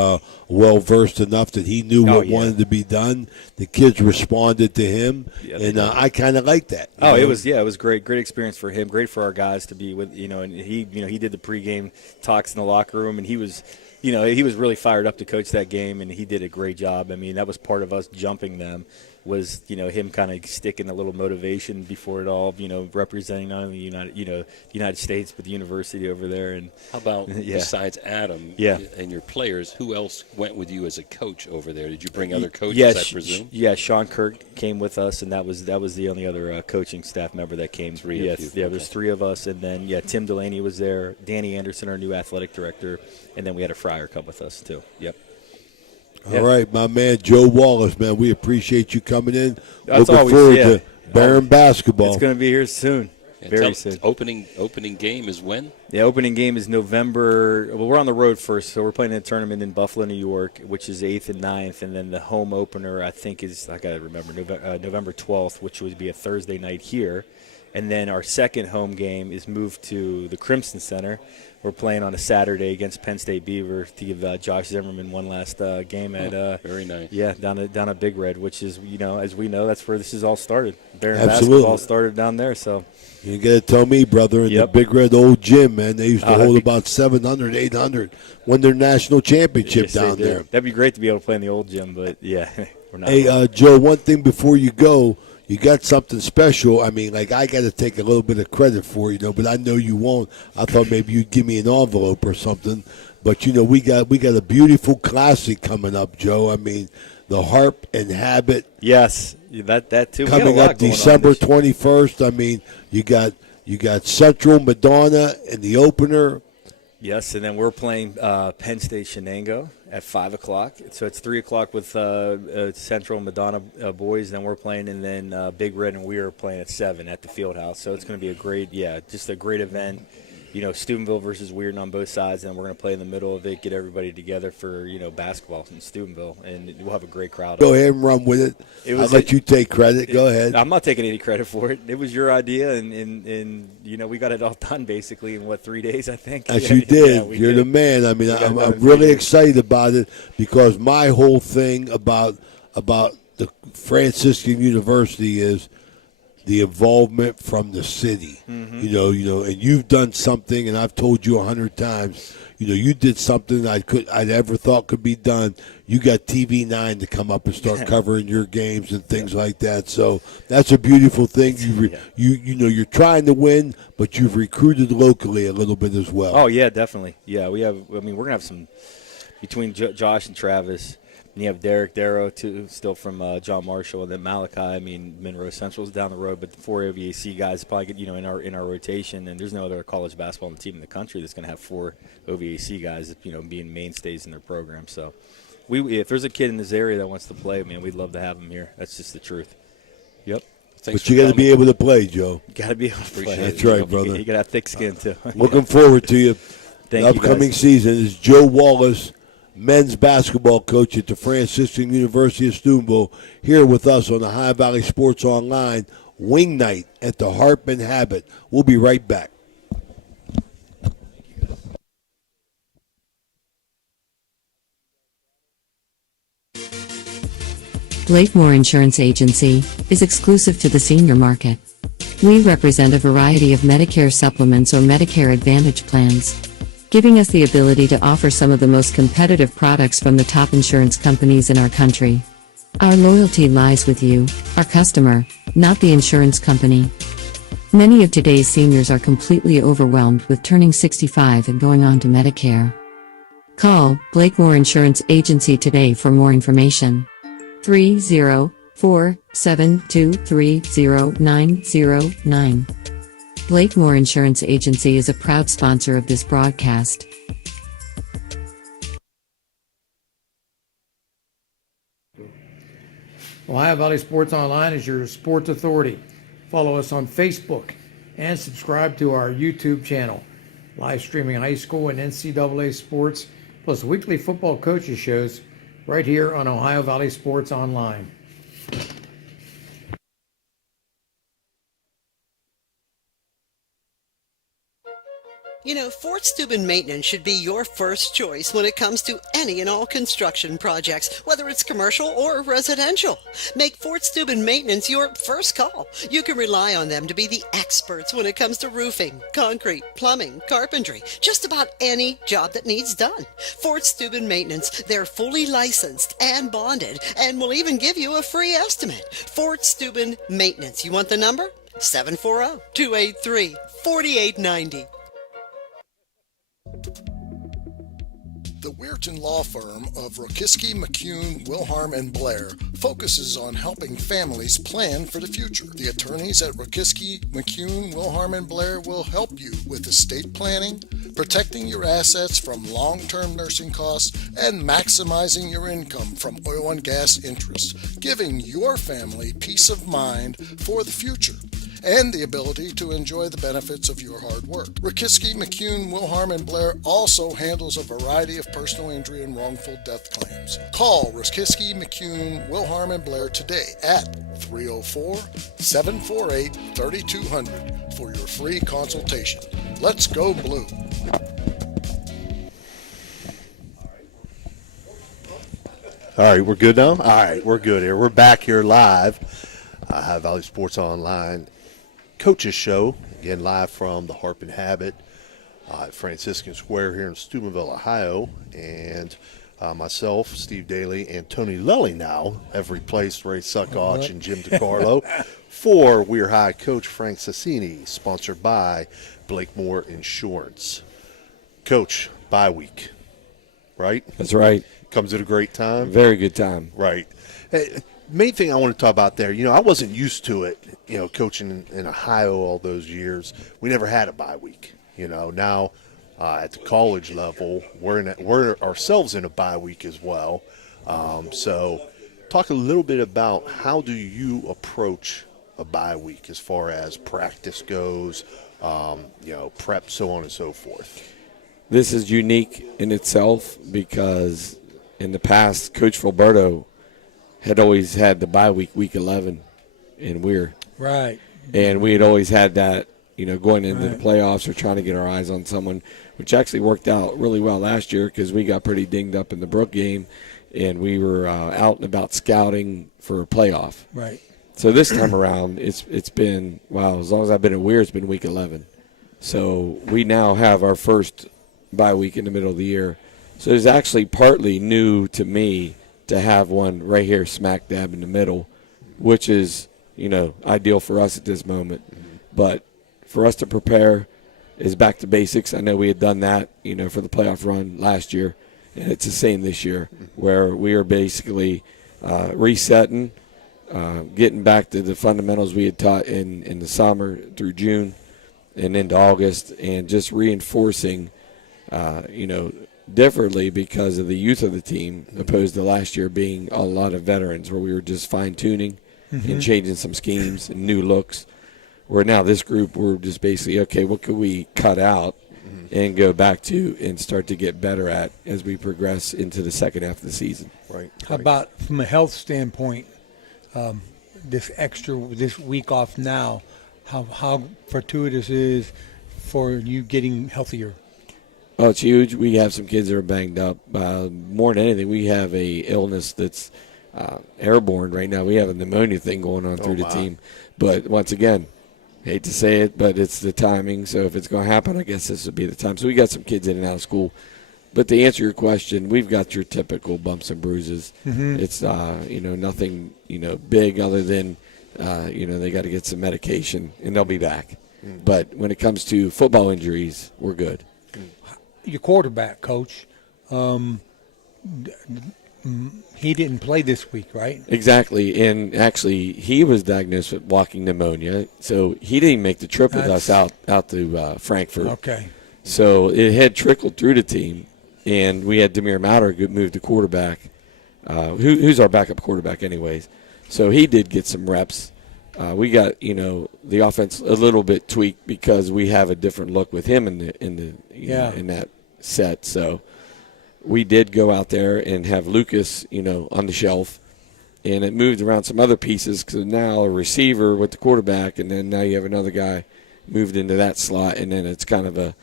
well-versed enough that he knew what wanted to be done. The kids responded to him, and I kind of like that. It was great. Great experience for him. Great for our guys to be with, and he did the pregame talks in the locker room, and he was really fired up to coach that game, and he did a great job. That was part of us jumping them. Was him kind of sticking a little motivation before it all, representing not only the United States but the university over there. And how about besides Adam and your players, who else went with you as a coach over there? Did you bring other coaches? I presume. Sean Kirk came with us, and that was the only other coaching staff member that came. There's three of us, and then Tim Delaney was there, Danny Anderson, our new athletic director, and then we had a Fryer come with us too. Yep. All right, my man Joe Wallace, man, we appreciate you coming in. That's Looking forward to Barron basketball. It's going to be here soon, very soon. Opening game is when? The opening game is November. Well, we're on the road first, so we're playing a tournament in Buffalo, New York, which is 8th and 9th, and then the home opener, I think, is, I got to remember, November 12th, which would be a Thursday night here. And then our second home game is moved to the Crimson Center. We're playing on a Saturday against Penn State Beaver to give Josh Zimmerman one last game at very nice. Yeah, down at Big Red, which is, as we know, that's where this is all started. Barron basketball started down there, so. You got to tell me, brother, in the Big Red old gym, man, they used to hold about 700, 800, won their national championship down there. That'd be great to be able to play in the old gym, but yeah, we're not. Hey, Joe, one thing before you go, you got something special. I mean, like, I got to take a little bit of credit for it, but I know you won't. I thought maybe you'd give me an envelope or something. But, we got a beautiful classic coming up, Joe. I mean, the Harp and Habit. Yes, that too. Coming up December 21st. I mean, you got Central Madonna in the opener. Yes, and then we're playing Penn State Shenango at 5 o'clock. So it's 3 o'clock with Central Madonna boys. Then we're playing, and then Big Red and we are playing at 7 at the Field House. So it's going to be just a great event. Steubenville versus Weirton on both sides, and we're going to play in the middle of it, get everybody together for, basketball in Steubenville, and we'll have a great crowd. Go ahead and run with it. I'll let you take credit. Go ahead. I'm not taking any credit for it. It was your idea, and we got it all done basically in, 3 days, I think? Yes, you did. Yeah, You're did. the man. I mean, I'm really excited about it because my whole thing about the Franciscan University is the involvement from the city. Mm-hmm. And you've done something, and I've told you 100 times, you did something I'd ever thought could be done. You got TV9 to come up and start covering your games and things like that. So that's a beautiful thing. You're trying to win, but you've recruited locally a little bit as well. Oh yeah, definitely. Yeah, we're gonna have some between Josh and Travis. And you have Derek Darrow, too, still from John Marshall, and then Malachi. I mean, Monroe Central's down the road, but the 4 OVAC guys probably get, in our rotation. And there's no other college basketball team in the country that's going to have 4 OVAC guys, being mainstays in their program. So, if there's a kid in this area that wants to play, man, we'd love to have him here. That's just the truth. Yep. But you got to be able to play, Joe. You got to be able to play. That's right, brother. You got to have thick skin too. Looking forward to you. The upcoming season is Joe Wallace, men's basketball coach at the Franciscan University of Steubenville, here with us on the High Valley Sports Online Wing Night at the Harp and Habit. We'll be right back. Blakemore Insurance Agency is exclusive to the senior market. We represent a variety of Medicare supplements or Medicare Advantage plans, giving us the ability to offer some of the most competitive products from the top insurance companies in our country. Our loyalty lies with you, our customer, not the insurance company. Many of today's seniors are completely overwhelmed with turning 65 and going on to Medicare. Call Blakemore Insurance Agency today for more information. 304-723-0909. Blakemore Insurance Agency is a proud sponsor of this broadcast. Ohio Valley Sports Online is your sports authority. Follow us on Facebook and subscribe to our YouTube channel. Live streaming high school and NCAA sports, plus weekly football coaches shows right here on Ohio Valley Sports Online. Fort Steuben Maintenance should be your first choice when it comes to any and all construction projects, whether it's commercial or residential. Make Fort Steuben Maintenance your first call. You can rely on them to be the experts when it comes to roofing, concrete, plumbing, carpentry, just about any job that needs done. Fort Steuben Maintenance, they're fully licensed and bonded, and will even give you a free estimate. Fort Steuben Maintenance. You want the number? 740-283-4890. The Weirton Law Firm of Rokiski, McCune, Wilharm, and Blair focuses on helping families plan for the future. The attorneys at Rokiski, McCune, Wilharm, and Blair will help you with estate planning, protecting your assets from long-term nursing costs, and maximizing your income from oil and gas interest, giving your family peace of mind for the future and the ability to enjoy the benefits of your hard work. Rokiski, McCune, Wilharm, and Blair also handles a variety of personal injury and wrongful death claims. Call Rokiski, McCune, Wilharm, and Blair today at 304-748-3200 for your free consultation. Let's go Blue. All right, we're good now? All right, we're good here. We're back here live. High Valley Sports Online Coaches Show, again live from the Harp and Habit at Franciscan Square here in Steubenville, Ohio. And Myself, Steve Daly, and Tony Lelly now have replaced Ray Saccoccia and Jim DiCarlo for We're High Coach Frank Cini, sponsored by Blakemore Insurance. Coach, bye week, right? That's right. Comes at a great time. Very good time. Right. Hey, main thing I want to talk about there, I wasn't used to it, coaching in Ohio all those years. We never had a bye week. Now at the college level, we're ourselves in a bye week as well. So talk a little bit about how do you approach a bye week as far as practice goes, prep, so on and so forth. This is unique in itself because in the past, Coach Filberto had always had the bye week, week 11, and we had always had that, going into the playoffs or trying to get our eyes on someone, which actually worked out really well last year because we got pretty dinged up in the Brook game, and we were out and about scouting for a playoff. Right. So this time around, it's been, as long as I've been at Weir, it's been week 11. So we now have our first bye week in the middle of the year. So it's actually partly new to me to have one right here smack dab in the middle, which is, ideal for us at this moment. But for us to prepare is back to basics. I know we had done that, for the playoff run last year, and it's the same this year, where we are basically resetting, getting back to the fundamentals we had taught in the summer through June and into August, and just reinforcing, differently because of the youth of the team opposed to last year being a lot of veterans where we were just fine-tuning and changing some schemes and new looks, where now this group, we're just basically, okay, what could we cut out and go back to and start to get better at as we progress into the second half of the season. Right. How about from a health standpoint, this week off now, how fortuitous it is for you getting healthier? Oh, it's huge. We have some kids that are banged up. More than anything, we have a illness that's airborne right now. We have a pneumonia thing going on through the team. But once again, hate to say it, but it's the timing. So if it's going to happen, I guess this would be the time. So we got some kids in and out of school. But to answer your question, we've got your typical bumps and bruises. It's, nothing, big other than, they got to get some medication, and they'll be back. But when it comes to football injuries, we're good. Your quarterback, Coach, he didn't play this week, right? Exactly, and actually he was diagnosed with walking pneumonia, so he didn't make the trip with us out to Frankfurt. Okay. So it had trickled through the team, and we had Demir Maurer move to quarterback, who's our backup quarterback anyways. So he did get some reps. We got the offense a little bit tweaked because we have a different look with him in that set. So we did go out there and have Lucas on the shelf, and it moved around some other pieces because now a receiver with the quarterback, and then now you have another guy moved into that slot, and then it's kind of a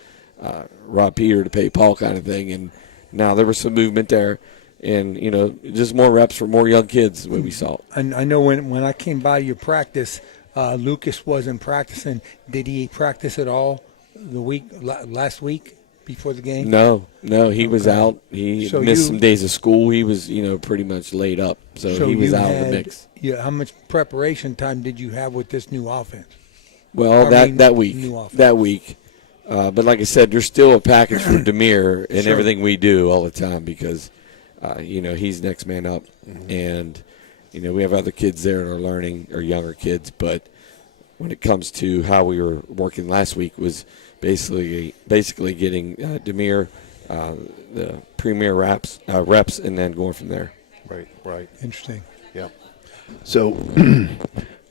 rob Peter to pay Paul kind of thing. And now there was some movement there. And, just more reps for more young kids, what we saw. And I know when I came by your practice, Lucas wasn't practicing. Did he practice at all last week before the game? No, he was out. He missed some days of school. He was, pretty much laid up. So he was out of the mix. Yeah, how much preparation time did you have with this new offense? Well, that week. But like I said, there's still a package for Demir and everything we do all the time because – he's next man up, and we have other kids there that are learning, or younger kids. But when it comes to how we were working last week, was basically getting Demir the premier reps, and then going from there. Right. Interesting. Yeah. So,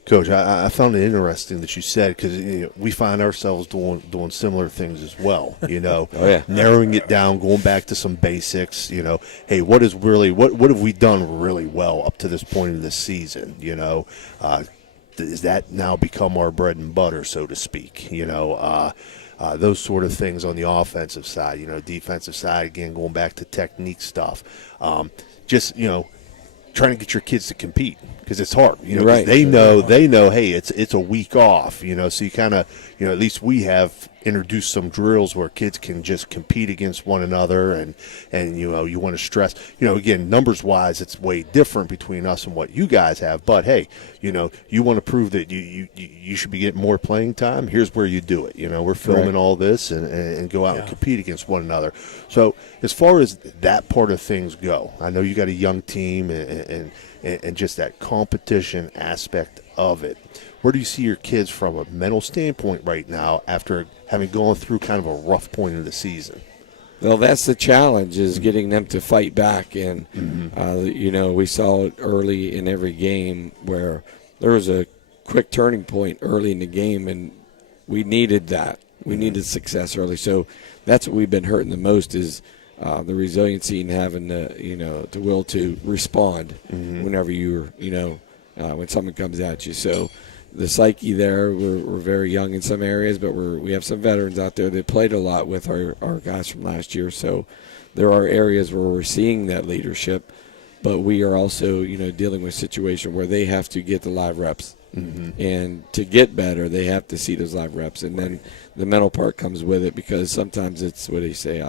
Coach, I found it interesting that you said because we find ourselves doing similar things as well. Oh, yeah. Narrowing it down, going back to some basics. Hey, what have we done really well up to this point in this season? Does that now become our bread and butter, so to speak? Those sort of things on the offensive side. Defensive side again, going back to technique stuff. Trying to get your kids to compete because it's hard. Right. They know. Hey, it's a week off. So you kind of, at least we have introduce some drills where kids can just compete against one another, and you want to stress, again, numbers wise it's way different between us and what you guys have, but hey, you want to prove that you should be getting more playing time. Here's where you do it. We're filming all this and go out and compete against one another. So as far as that part of things go, I know you got a young team and just that competition aspect of it. Where do you see your kids from a mental standpoint right now after having gone through kind of a rough point of the season? Well, that's the challenge, is getting them to fight back. And, we saw it early in every game where there was a quick turning point early in the game, and we needed that. We needed success early. So that's what we've been hurting the most, is the resiliency and having the will to respond whenever when someone comes at you. So the psyche there, we're very young in some areas, but we have some veterans out there that played a lot with our guys from last year. So there are areas where we're seeing that leadership, but we are also dealing with a situation where they have to get the live reps. And to get better, they have to see those live reps. And then the mental part comes with it, because sometimes it's, what do you say,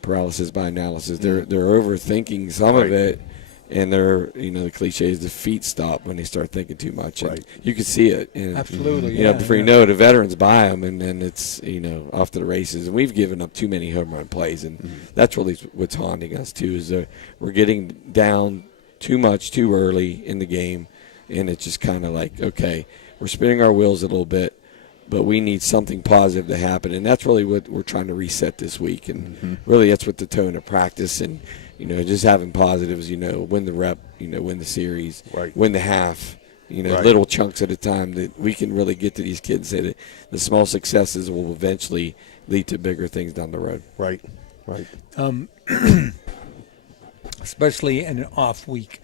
paralysis by analysis. They're overthinking some of it, and they're, the cliche is the feet stop when they start thinking too much. And you can see it. And, absolutely. Before you know it, the veterans buy them, and then it's, off to the races. And we've given up too many home run plays, and that's really what's haunting us too, is we're getting down too much too early in the game, and it's just kind of like, okay, we're spinning our wheels a little bit, but we need something positive to happen. And that's really what we're trying to reset this week. And really that's what the tone of practice and, just having positives, win the rep, win the series, win the half, little chunks at a time, that we can really get to these kids and say that the small successes will eventually lead to bigger things down the road. Right. Especially in an off week.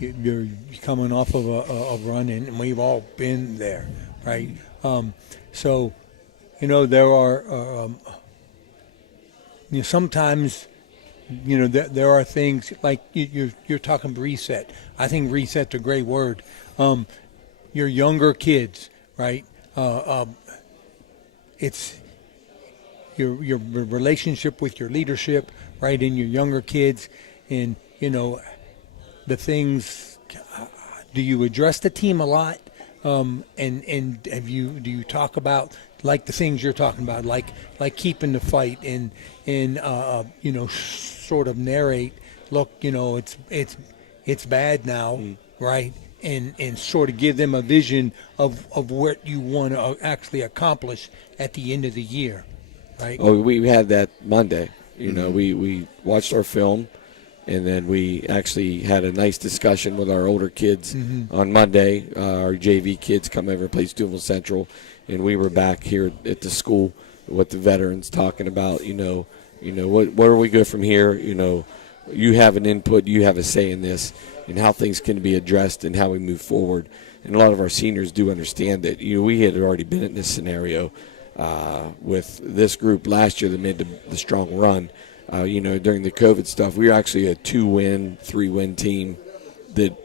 You're coming off of a run, and we've all been there, right? So, there are sometimes, there are things like you're talking reset. I think reset's a great word. Your younger kids, right? It's your relationship with your leadership, right? In your younger kids, and the things. Do you address the team a lot? And do you talk about like the things you're talking about, like keeping the fight and sort of narrate, look, it's bad now, right? And sort of give them a vision of what you want to actually accomplish at the end of the year, right? Oh, we had that Monday. We watched our film, and then we actually had a nice discussion with our older kids on Monday. Our JV kids come over and play Steubenville Central, and we were back here at the school with the veterans talking about, where do we go from here? You have an input, you have a say in this, and how things can be addressed and how we move forward. And a lot of our seniors do understand that. We had already been in this scenario with this group last year that made the strong run. During the COVID stuff, we were actually a 2-win, 3-win team that,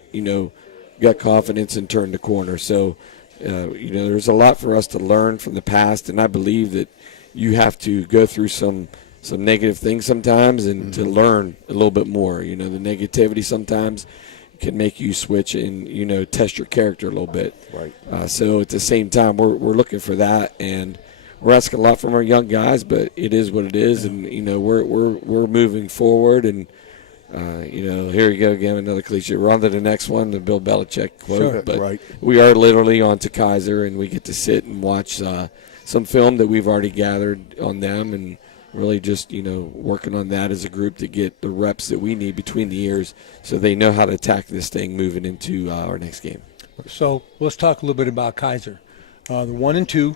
got confidence and turned the corner. So, there's a lot for us to learn from the past, and I believe that you have to go through some negative things sometimes and to learn a little bit more. The negativity sometimes can make you switch and, test your character a little bit. Right. So at the same time, we're looking for that, and we're asking a lot from our young guys, but it is what it is, and we're moving forward. And here you go again, another cliche. We're on to the next one, the Bill Belichick quote. But we are literally on to Kaiser, and we get to sit and watch some film that we've already gathered on them, and really just working on that as a group to get the reps that we need between the ears, so they know how to attack this thing moving into our next game. So let's talk a little bit about Kaiser. The 1 and 2.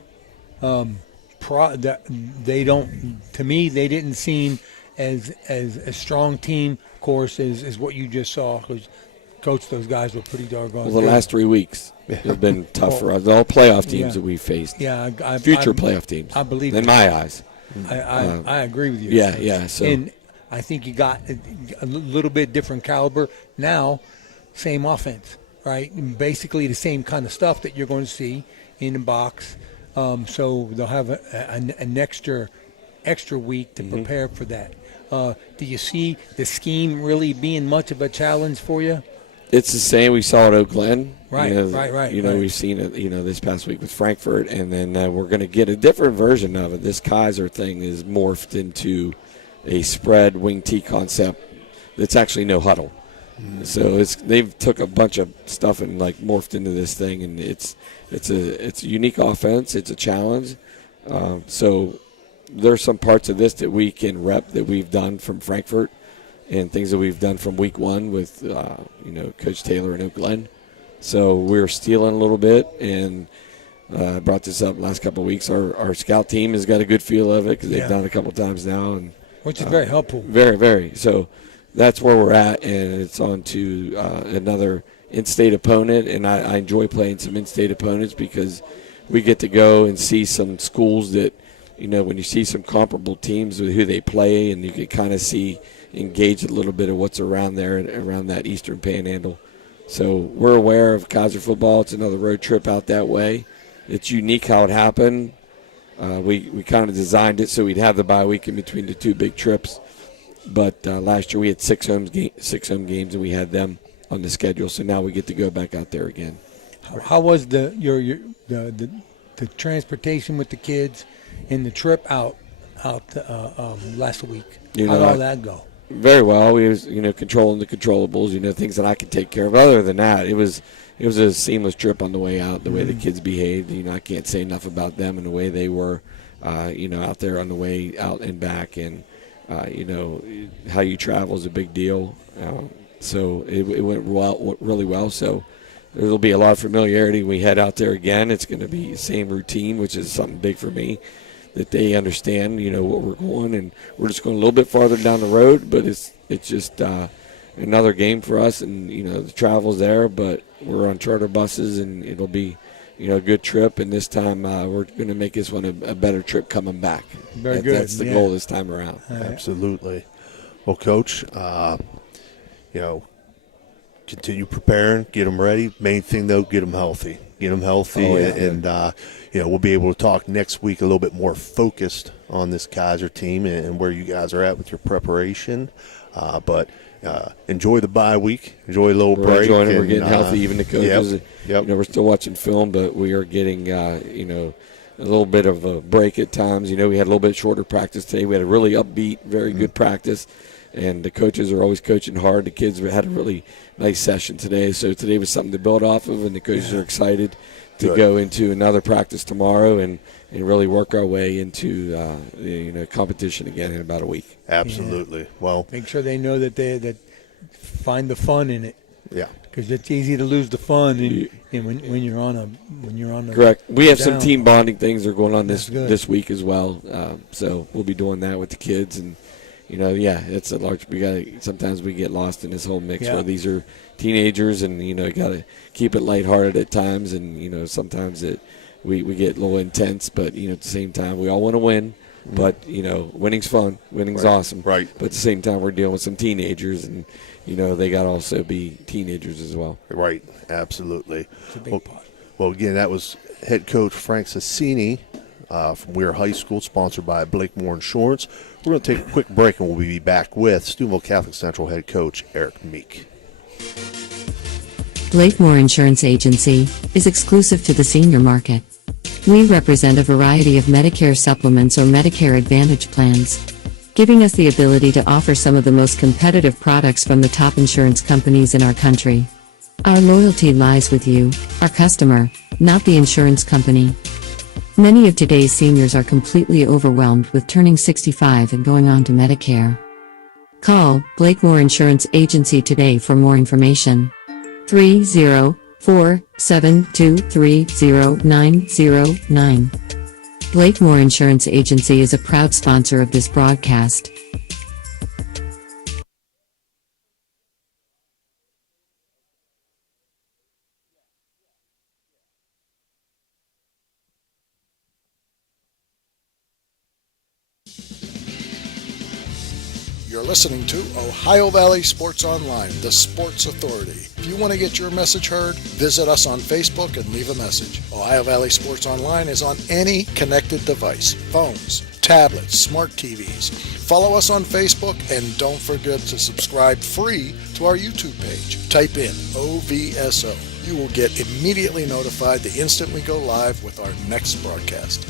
They don't. To me, they didn't seem as a strong team, of course, as what you just saw. Because Coach, those guys were pretty doggone. Well, the last 3 weeks have been tough for us. All playoff teams that we've faced. Yeah, future playoff teams. I believe. In my eyes. I agree with you. Yeah. So, and I think you got a little bit different caliber now. Same offense, right? And basically the same kind of stuff that you're going to see in the box. So they'll have an extra week to prepare for that. Do you see the scheme really being much of a challenge for you? It's the same we saw at Oak Glen. Right. We've seen it, this past week with Frankfurt, and then we're going to get a different version of it. This Kaiser thing is morphed into a spread wing T concept that's actually no huddle. So they've took a bunch of stuff and morphed into this thing, and it's a unique offense. It's a challenge. So there's some parts of this that we can rep that we've done from Frankfurt, and things that we've done from week one with Coach Taylor and Oak Glen. So we're stealing a little bit, and I brought this up last couple of weeks. Our scout team has got a good feel of it because they've done it a couple of times now, and which is very helpful. Very, very. So that's where we're at, and it's on to another in-state opponent, and I enjoy playing some in-state opponents because we get to go and see some schools that, when you see some comparable teams with who they play, and you can kind of engage a little bit of what's around there and around that Eastern Panhandle. So we're aware of Kaiser football. It's another road trip out that way. It's unique how it happened. We kind of designed it so we'd have the bye week in between the two big trips. But last year we had six home games, and we had them on the schedule. So now we get to go back out there again. How was the transportation with the kids and the trip out last week? How did all that go? Very well. We was controlling the controllables, things that I could take care of. Other than that, it was a seamless trip on the way out. The way the kids behaved, I can't say enough about them and the way they were, out there on the way out and back, and how you travel is a big deal. So it went really well. So there'll be a lot of familiarity when we head out there again. It's going to be the same routine, which is something big for me, that they understand, what we're going, and we're just going a little bit farther down the road, but it's just another game for us, and, the travel's there, but we're on charter buses, and it'll be, a good trip, and this time we're going to make this one a better trip coming back. Very good. That's the goal this time around. Absolutely. Well, Coach, continue preparing, get them ready. Main thing, though, get them healthy. And we'll be able to talk next week a little bit more focused on this Kaiser team and where you guys are at with your preparation. But enjoy the bye week. Enjoy a little break. We're getting healthy. Even the coaches. Yep. We're still watching film, but we are getting a little bit of a break at times. We had a little bit shorter practice today. We had a really upbeat, very good practice. And the coaches are always coaching hard. The kids had a really nice session today. So today was something to build off of, and the coaches are excited to go into another practice tomorrow and really work our way into competition again in about a week. Absolutely. Well, make sure they know that find the fun in it. Yeah. Because it's easy to lose the fun when you're on a correct. We have some team bonding things that are going on this week as well. So we'll be doing that with the kids, and it's a large. Sometimes we get lost in this whole mix where these are teenagers, and you got to keep it lighthearted at times, and sometimes we get a little intense, but at the same time we all want to win. But winning's fun, winning's awesome. Right. But at the same time we're dealing with some teenagers, and they got to also be teenagers as well. Right. Absolutely. It's a big part. Well, again, that was head coach Frank Cini from Weir High School, sponsored by Blakemore Insurance. We're going to take a quick break, and we'll be back with Steubenville Catholic Central head coach Eric Meek. Blakemore Insurance Agency is exclusive to the senior market. We represent a variety of Medicare supplements or Medicare Advantage plans, giving us the ability to offer some of the most competitive products from the top insurance companies in our country. Our loyalty lies with you, our customer, not the insurance company. Many of today's seniors are completely overwhelmed with turning 65 and going on to Medicare. Call Blakemore Insurance Agency today for more information. 304-723-0909. Blakemore Insurance Agency is a proud sponsor of this broadcast. You're listening to Ohio Valley Sports Online, the sports authority. If you want to get your message heard, visit us on Facebook and leave a message. Ohio Valley Sports Online is on any connected device, phones, tablets, smart TVs. Follow us on Facebook and don't forget to subscribe free to our YouTube page. Type in OVSO. You will get immediately notified the instant we go live with our next broadcast.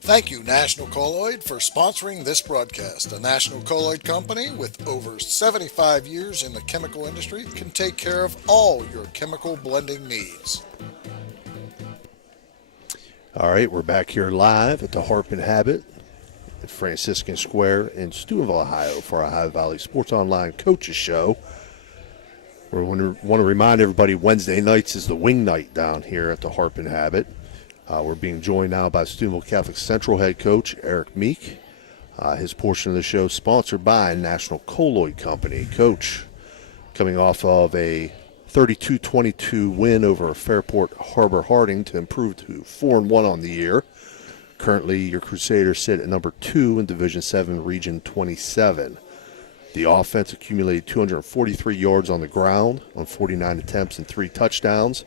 Thank you, National Colloid, for sponsoring this broadcast. A National Colloid company with over 75 years in the chemical industry can take care of all your chemical blending needs. All right, we're back here live at the Harp and Habit at Franciscan Square in Steubenville, Ohio for our Ohio Valley Sports Online Coaches Show. We want to remind everybody Wednesday nights is the wing night down here at the Harp and Habit. We're being joined now by Steubenville Catholic Central head coach Eric Meek. His portion of the show sponsored by National Colloid Company. Coach, coming off of a 32-22 win over Fairport Harbor Harding to improve to 4-1 on the year. Currently, your Crusaders sit at number 2 in Division 7, Region 27. The offense accumulated 243 yards on the ground on 49 attempts and 3 touchdowns.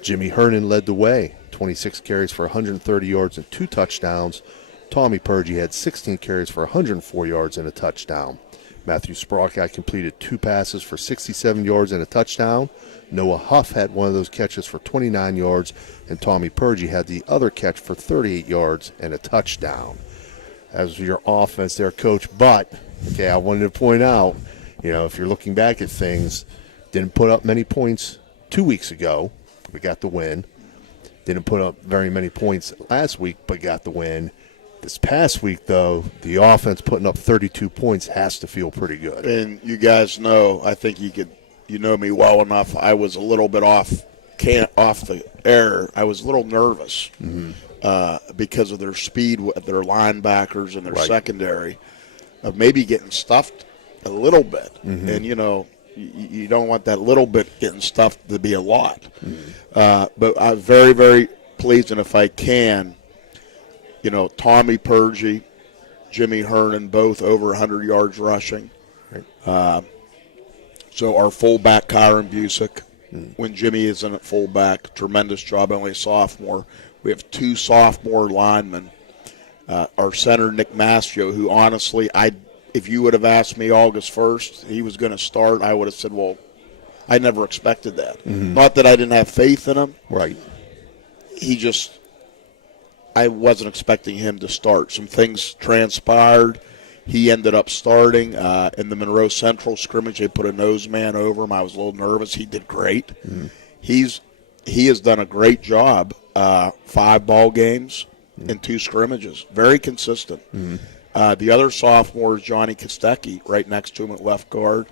Jimmy Hernan led the way, 26 carries for 130 yards and 2 touchdowns. Tommy Purgie had 16 carries for 104 yards and a touchdown. Matthew Sprockeye completed 2 passes for 67 yards and a touchdown. Noah Huff had one of those catches for 29 yards, and Tommy Purgie had the other catch for 38 yards and a touchdown. As your offense there, Coach, but, okay, I wanted to point out, if you're looking back at things, didn't put up many points 2 weeks ago. We got the win. Didn't put up very many points last week, but got the win. This past week, though, the offense putting up 32 points has to feel pretty good. And you guys know, I think you know me well enough. I was a little bit off the air. I was a little nervous because of their speed, their linebackers, and their secondary, of maybe getting stuffed a little bit. And you don't want that little bit getting stuffed to be a lot. But I'm very, very pleased, and if I can, Tommy Purgie, Jimmy Hernan, both over 100 yards rushing. So our fullback, Kyron Busick, when Jimmy is in at fullback, tremendous job, only a sophomore. We have 2 sophomore linemen. Our center, Nick Mastio, who honestly, if you would have asked me August 1st, he was going to start, I would have said, well, I never expected that. Not that I didn't have faith in him. Right. I wasn't expecting him to start. Some things transpired. He ended up starting in the Monroe Central scrimmage. They put a nose man over him. I was a little nervous. He did great. He has done a great job. 5 ball games and 2 scrimmages. Very consistent. The other sophomore is Johnny Kostecki, right next to him at left guard.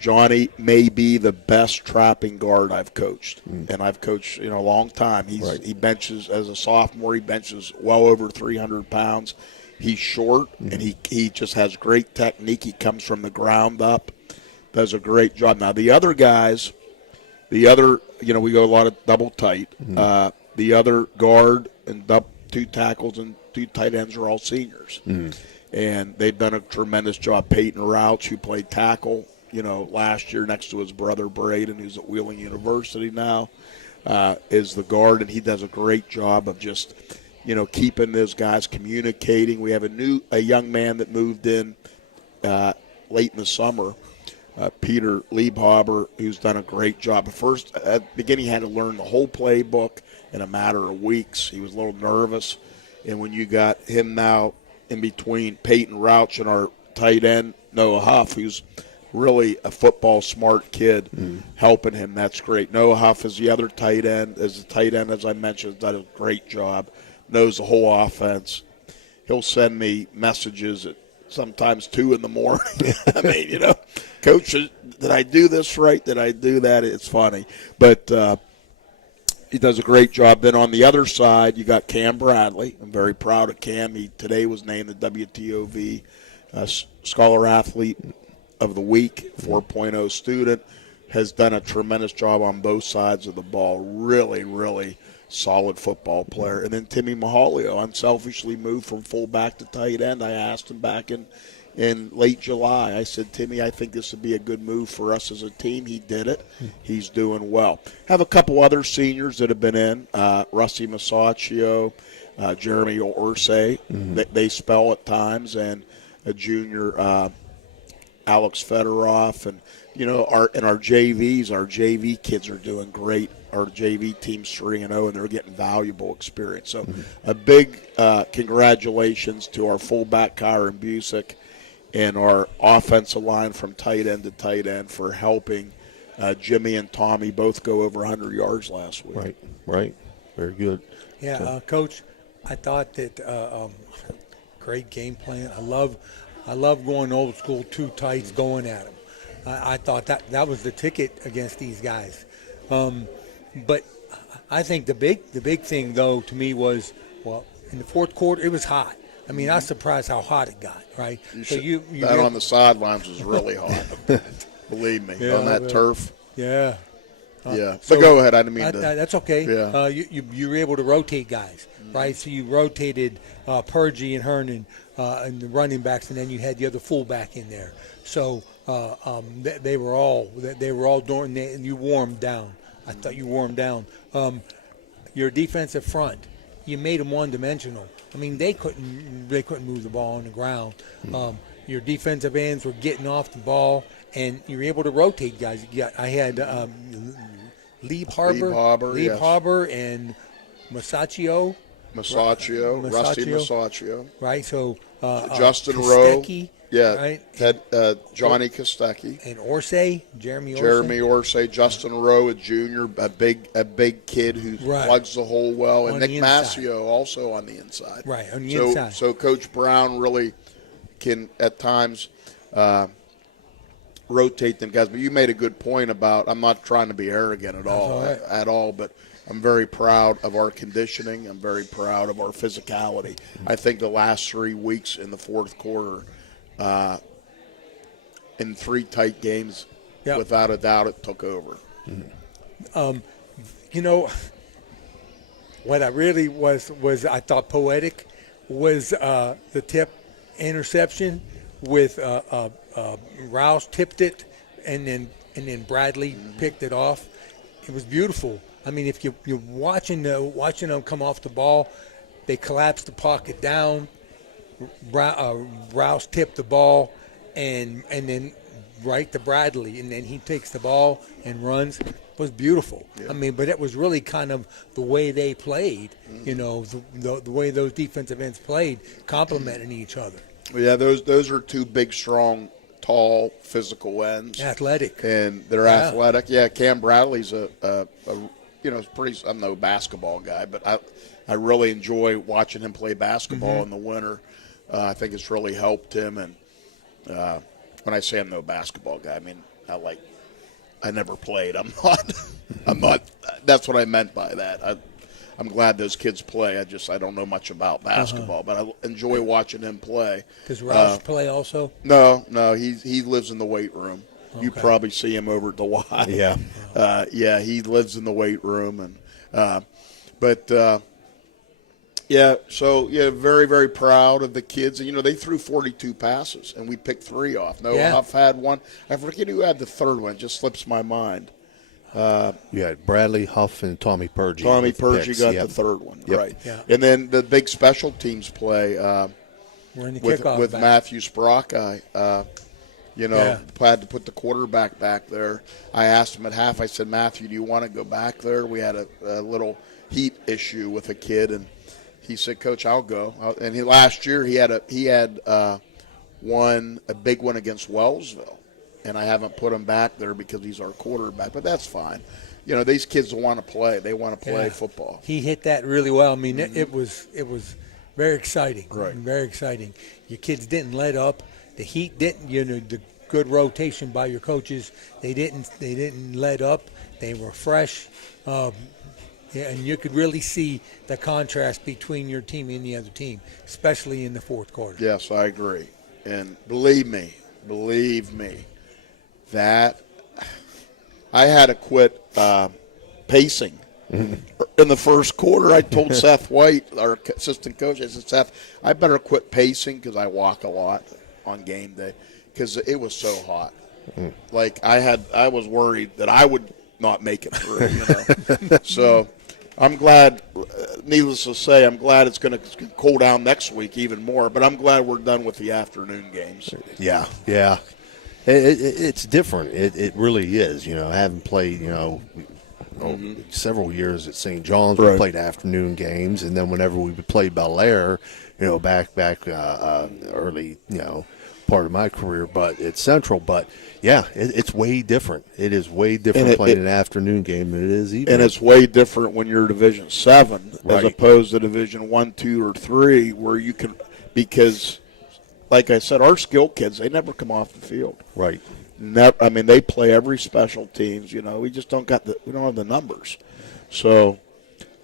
Johnny may be the best trapping guard I've coached, and I've coached a long time. He benches, as a sophomore, he benches well over 300 pounds. He's short, and he just has great technique. He comes from the ground up, does a great job. Now, the other guys, we go a lot of double tight. The other guard and 2 tackles and 2 tight ends are all seniors. And they've done a tremendous job. Peyton Rouch, who played tackle, last year next to his brother Braden, who's at Wheeling University now, is the guard, and he does a great job of just, keeping those guys communicating. We have a young man that moved in late in the summer, Peter Liebhaber, who's done a great job. First, at the beginning, he had to learn the whole playbook in a matter of weeks. He was a little nervous, and when you got him now in between Peyton Rouch and our tight end, Noah Huff, who's really a football smart kid, helping him, that's great. Noah Huff is the other tight end. As I mentioned, has done a great job, knows the whole offense. He'll send me messages at sometimes 2 in the morning. I mean, Coach, did I do this right? Did I do that? It's funny. But he does a great job. Then on the other side, you got Cam Bradley. I'm very proud of Cam. He today was named the WTOV Scholar Athlete of the Week, 4.0 student. has done a tremendous job on both sides of the ball. Really, really solid football player. And then Timmy Mahalio unselfishly moved from fullback to tight end. I asked him back in late July. I said, Timmy, I think this would be a good move for us as a team. He did it. He's doing well. Have a couple other seniors that have been in. Rusty Masaccio, Jeremy Orsay. They spell at times. And a junior, Alex Fedorov. And, our JV kids are doing great. Our JV team's 3-0, and they're getting valuable experience. So a big congratulations to our fullback, Kyron Busick, and our offensive line from tight end to tight end for helping Jimmy and Tommy both go over 100 yards last week. Right. Very good. Yeah, Coach, I thought that great game plan. I love going old school, two tights, going at them. I thought that was the ticket against these guys. But I think the big thing, though, to me was, in the fourth quarter, it was hot. I mean, I was surprised how hot it got, right? That on the sidelines was really hot. Believe me, on that turf. Yeah. But go ahead. I didn't mean to. That's okay. Yeah. You were able to rotate guys, right? So you rotated Purgie and Hernan and the running backs, and then you had the other fullback in there. So they were all doing. And you wore them down. I thought you wore them down. Your defensive front, you made them one-dimensional. I mean, they couldn't move the ball on the ground. Your defensive ends were getting off the ball, and you were able to rotate guys. I had Liebhaber and Masaccio. Rusty Masaccio. Right, so Justin Kostecki, Rowe. Yeah, right? Johnny Kostecki. And Orsay, Jeremy Orsay, Justin Rowe, a junior, a big kid who plugs the hole well, and Nick Mascio also on the inside. Right, on the inside. So Coach Brown really can at times rotate them guys. But you made a good point about, I'm not trying to be arrogant at all, but I'm very proud of our conditioning. I'm very proud of our physicality. I think the last 3 weeks in the fourth quarter, in 3 tight games, without a doubt, it took over. What I really was I thought poetic was the tip interception with Rouse tipped it, and then Bradley picked it off. It was beautiful. I mean, if you're watching them come off the ball, they collapse the pocket down. Rouse tipped the ball, and then right to Bradley, and then he takes the ball and runs. It was beautiful. Yeah. I mean, but it was really kind of the way they played. The way those defensive ends played, complementing each other. Yeah, those are 2 big, strong, tall, physical ends. Athletic. And they're athletic. Yeah, Cam Bradley's pretty. I'm no basketball guy, but I really enjoy watching him play basketball in the winter. I think it's really helped him. And when I say I'm no basketball guy, I mean I never played. I'm not. That's what I meant by that. I'm glad those kids play. I don't know much about basketball, but I enjoy watching him play. Does Roush play also? No. He lives in the weight room. Okay. You probably see him over at the Y. Yeah. He lives in the weight room, very, very proud of the kids. And, they threw 42 passes, and we picked 3 off. Huff had one. I forget who had the third one. It just slips my mind. You had Bradley, Huff, and Tommy Purgie. Tommy Purgie got the third one, right. Yeah. And then the big special teams play with back. Matthew Sprocki. Had to put the quarterback back there. I asked him at half, I said, Matthew, do you want to go back there? We had a little heat issue with a kid, and he said, Coach, I'll go. And last year he had a big one against Wellsville, and I haven't put him back there because he's our quarterback, but that's fine. These kids want to play. They want to play football. He hit that really well. I mean, it was very exciting. Right. Very exciting. Your kids didn't let up. The heat didn't, the good rotation by your coaches, they didn't let up. They were fresh. And you could really see the contrast between your team and the other team, especially in the fourth quarter. Yes, I agree. And believe me, that I had to quit pacing. In the first quarter, I told Seth White, our assistant coach, I said, Seth, I better quit pacing because I walk a lot on game day because it was so hot. Like I was worried that I would not make it through. You know? So I'm glad. Needless to say, I'm glad it's going to cool down next week even more. But I'm glad we're done with the afternoon games. Yeah, yeah. It's different. It really is. You know, having played, several years at St. John's, we played afternoon games, and then whenever we played Bel Air, back early, part of my career, but it's Central. But yeah, it's way different. It is way different playing an afternoon game than it is evening. And it's way different when you're Division 7 as opposed to Division 1, 2, or 3, where you can, because like I said, our skill kids, they never come off the field. Right. Never, I mean, they play every special teams. We just don't we don't have the numbers. So,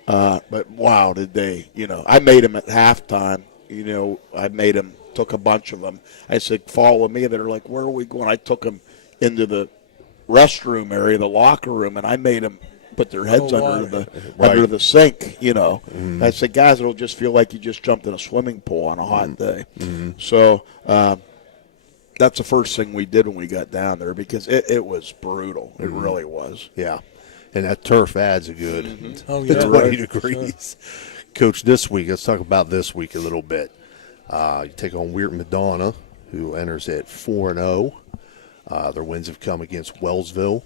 but wow, did they? I made them at halftime. I made them, took a bunch of them. I said, follow me. They're like, where are we going? I took them into the restroom area, the locker room, and I made them put their heads under the sink. I said, guys, it'll just feel like you just jumped in a swimming pool on a hot day. So that's the first thing we did when we got down there because it was brutal. It really was. Yeah, and that turf adds a good 20 degrees. Sure. Coach, this week, let's talk about this week a little bit. You take on Weirton Madonna, who enters at 4-0. Their wins have come against Wellsville,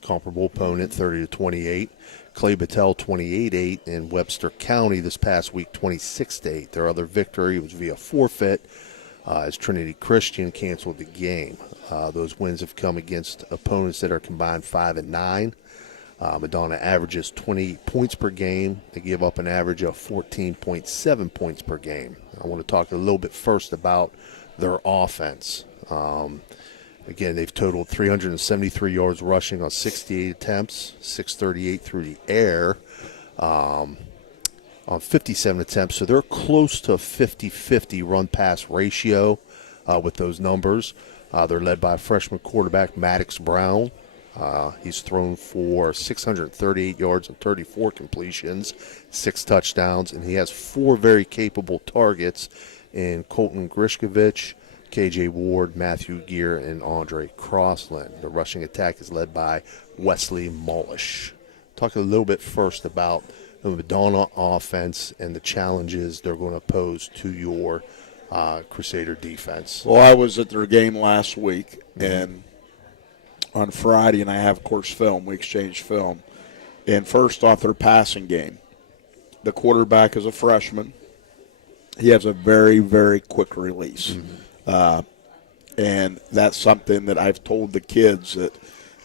comparable opponent, 30-28. Clay Battelle, 28-8, and Webster County this past week, 26-8. Their other victory was via forfeit as Trinity Christian canceled the game. Those wins have come against opponents that are combined 5-9. Madonna averages 20 points per game. They give up an average of 14.7 points per game. I want to talk a little bit first about their offense. Again, they've totaled 373 yards rushing on 68 attempts, 638 through the air on 57 attempts. So they're close to a 50-50 run-pass ratio with those numbers. They're led by freshman quarterback Maddox Brown. He's thrown for 638 yards and 34 completions, 6 touchdowns, and he has 4 very capable targets in Colton Grishkovich, KJ Ward, Matthew Gear, and Andre Crossland. The rushing attack is led by Wesley Mullish. Talk a little bit first about the Madonna offense and the challenges they're going to pose to your Crusader defense. Well, I was at their game last week, and on Friday, and I have, of course, film. We exchanged film. And first off, their passing game. The quarterback is a freshman. He has a very, very quick release. And that's something that I've told the kids that,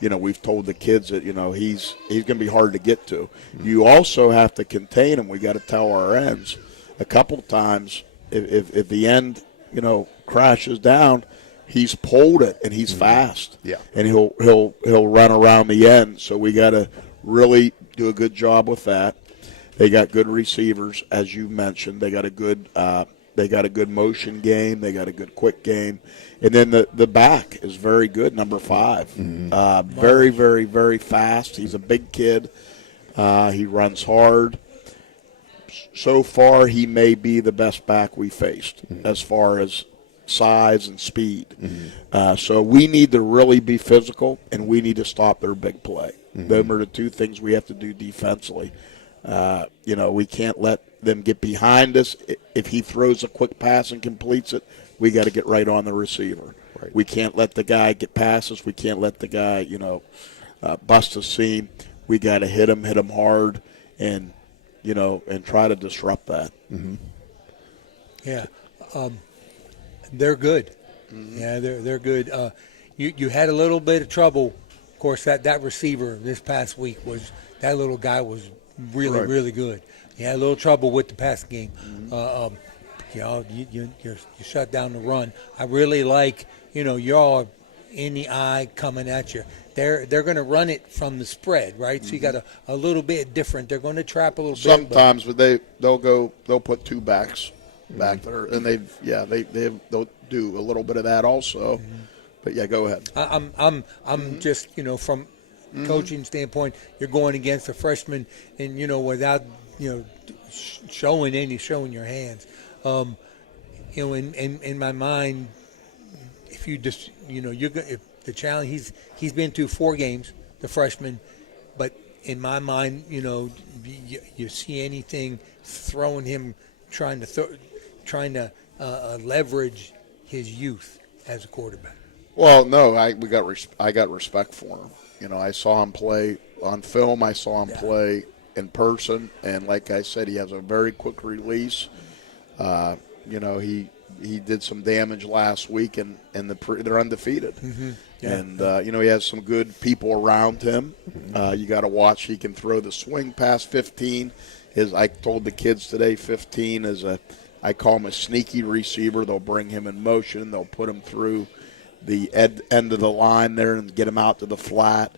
we've told the kids that, he's going to be hard to get to. You also have to contain him. We got to tell our ends a couple times if the end, crashes down, he's pulled it and he's fast. Yeah. And he'll run around the end. So we got to really do a good job with that. They got good receivers, as you mentioned. They got a good motion game. They got a good quick game. And then the back is very good, number 5. Very, very, very fast. He's a big kid. He runs hard. So far, he may be the best back we faced as far as size and speed. So we need to really be physical, and we need to stop their big play. Those are the 2 things we have to do defensively. We can't let them get behind us. If he throws a quick pass and completes it, we got to get right on the receiver. Right. We can't let the guy get past us. We can't let the guy, bust a seam. We got to hit him hard, and try to disrupt that. Yeah, they're good. Yeah, they're good. You had a little bit of trouble. Of course, that receiver this past week that little guy was really really good. He had a little trouble with the pass game. You shut down the run. I really like y'all in the eye coming at you. They're going to run it from the spread, right? So you got a little bit different. They're going to trap a little bit. Sometimes, but they'll put 2 backs back there, and they'll do a little bit of that also. But yeah, go ahead. I'm just from coaching standpoint, you're going against a freshman, and without showing your hands. In my mind, if you just if the challenge he's been through 4 games, the freshman, but in my mind, you see anything throwing him trying to leverage his youth as a quarterback. Well, no, I got respect for him. I saw him play on film. I saw him play in person, and like I said, he has a very quick release. He did some damage last week, and they're undefeated. Mm-hmm. Yeah. And he has some good people around him. You got to watch. He can throw the swing past 15. I told the kids today, 15 is I call him a sneaky receiver. They'll bring him in motion. They'll put him through the end of the line there and get him out to the flat.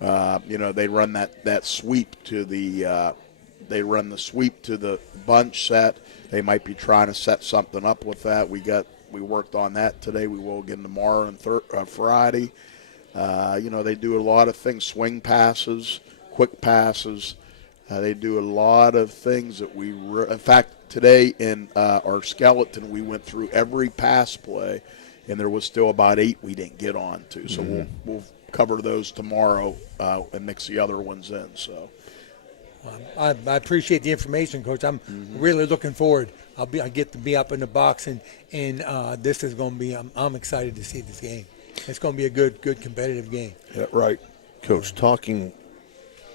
They run that sweep to the sweep to the bunch set. They might be trying to set something up with that. We worked on that today. We will again tomorrow and Friday. They do a lot of things, swing passes, quick passes. They do a lot of things that in fact, today in our skeleton, we went through every pass play, and there was still about 8 we didn't get on to. So we'll cover those tomorrow and mix the other ones in. So I appreciate the information, Coach. I'm really looking forward. I get to be up in the box, and this is going to be. I'm excited to see this game. It's going to be a good competitive game. Yeah, right, Coach. Talking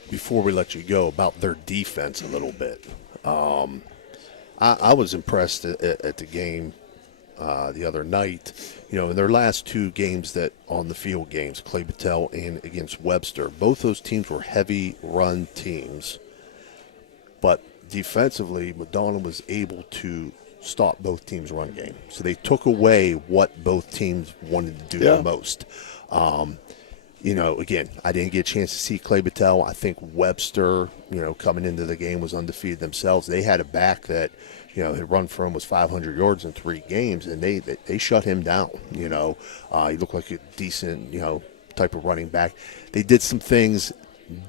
before we let you go about their defense a little bit. I was impressed at the game the other night. In their last 2 games that on the field games, Clay Battelle and against Webster, both those teams were heavy run teams. But defensively, Madonna was able to stop both teams' run game. So they took away what both teams wanted to do the most. Again, I didn't get a chance to see Clay Battelle. I think Webster, coming into the game was undefeated themselves. They had a back that, his run for him was 500 yards in 3 games, and they shut him down. He looked like a decent, type of running back. They did some things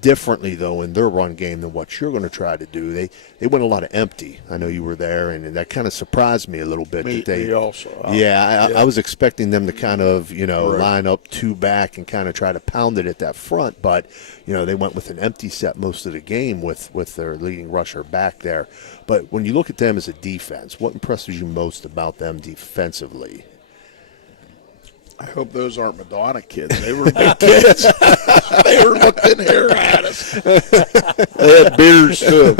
differently, though, in their run game than what you're going to try to do. They went a lot of empty. I know you were there, and that kind of surprised me a little bit. Me also. I was expecting them to kind of, line up 2 back and kind of try to pound it at that front, but, they went with an empty set most of the game with their leading rusher back there. But when you look at them as a defense, what impresses you most about them defensively? I hope those aren't Madonna kids. They were big kids. They were looking here at us. They had beards, too.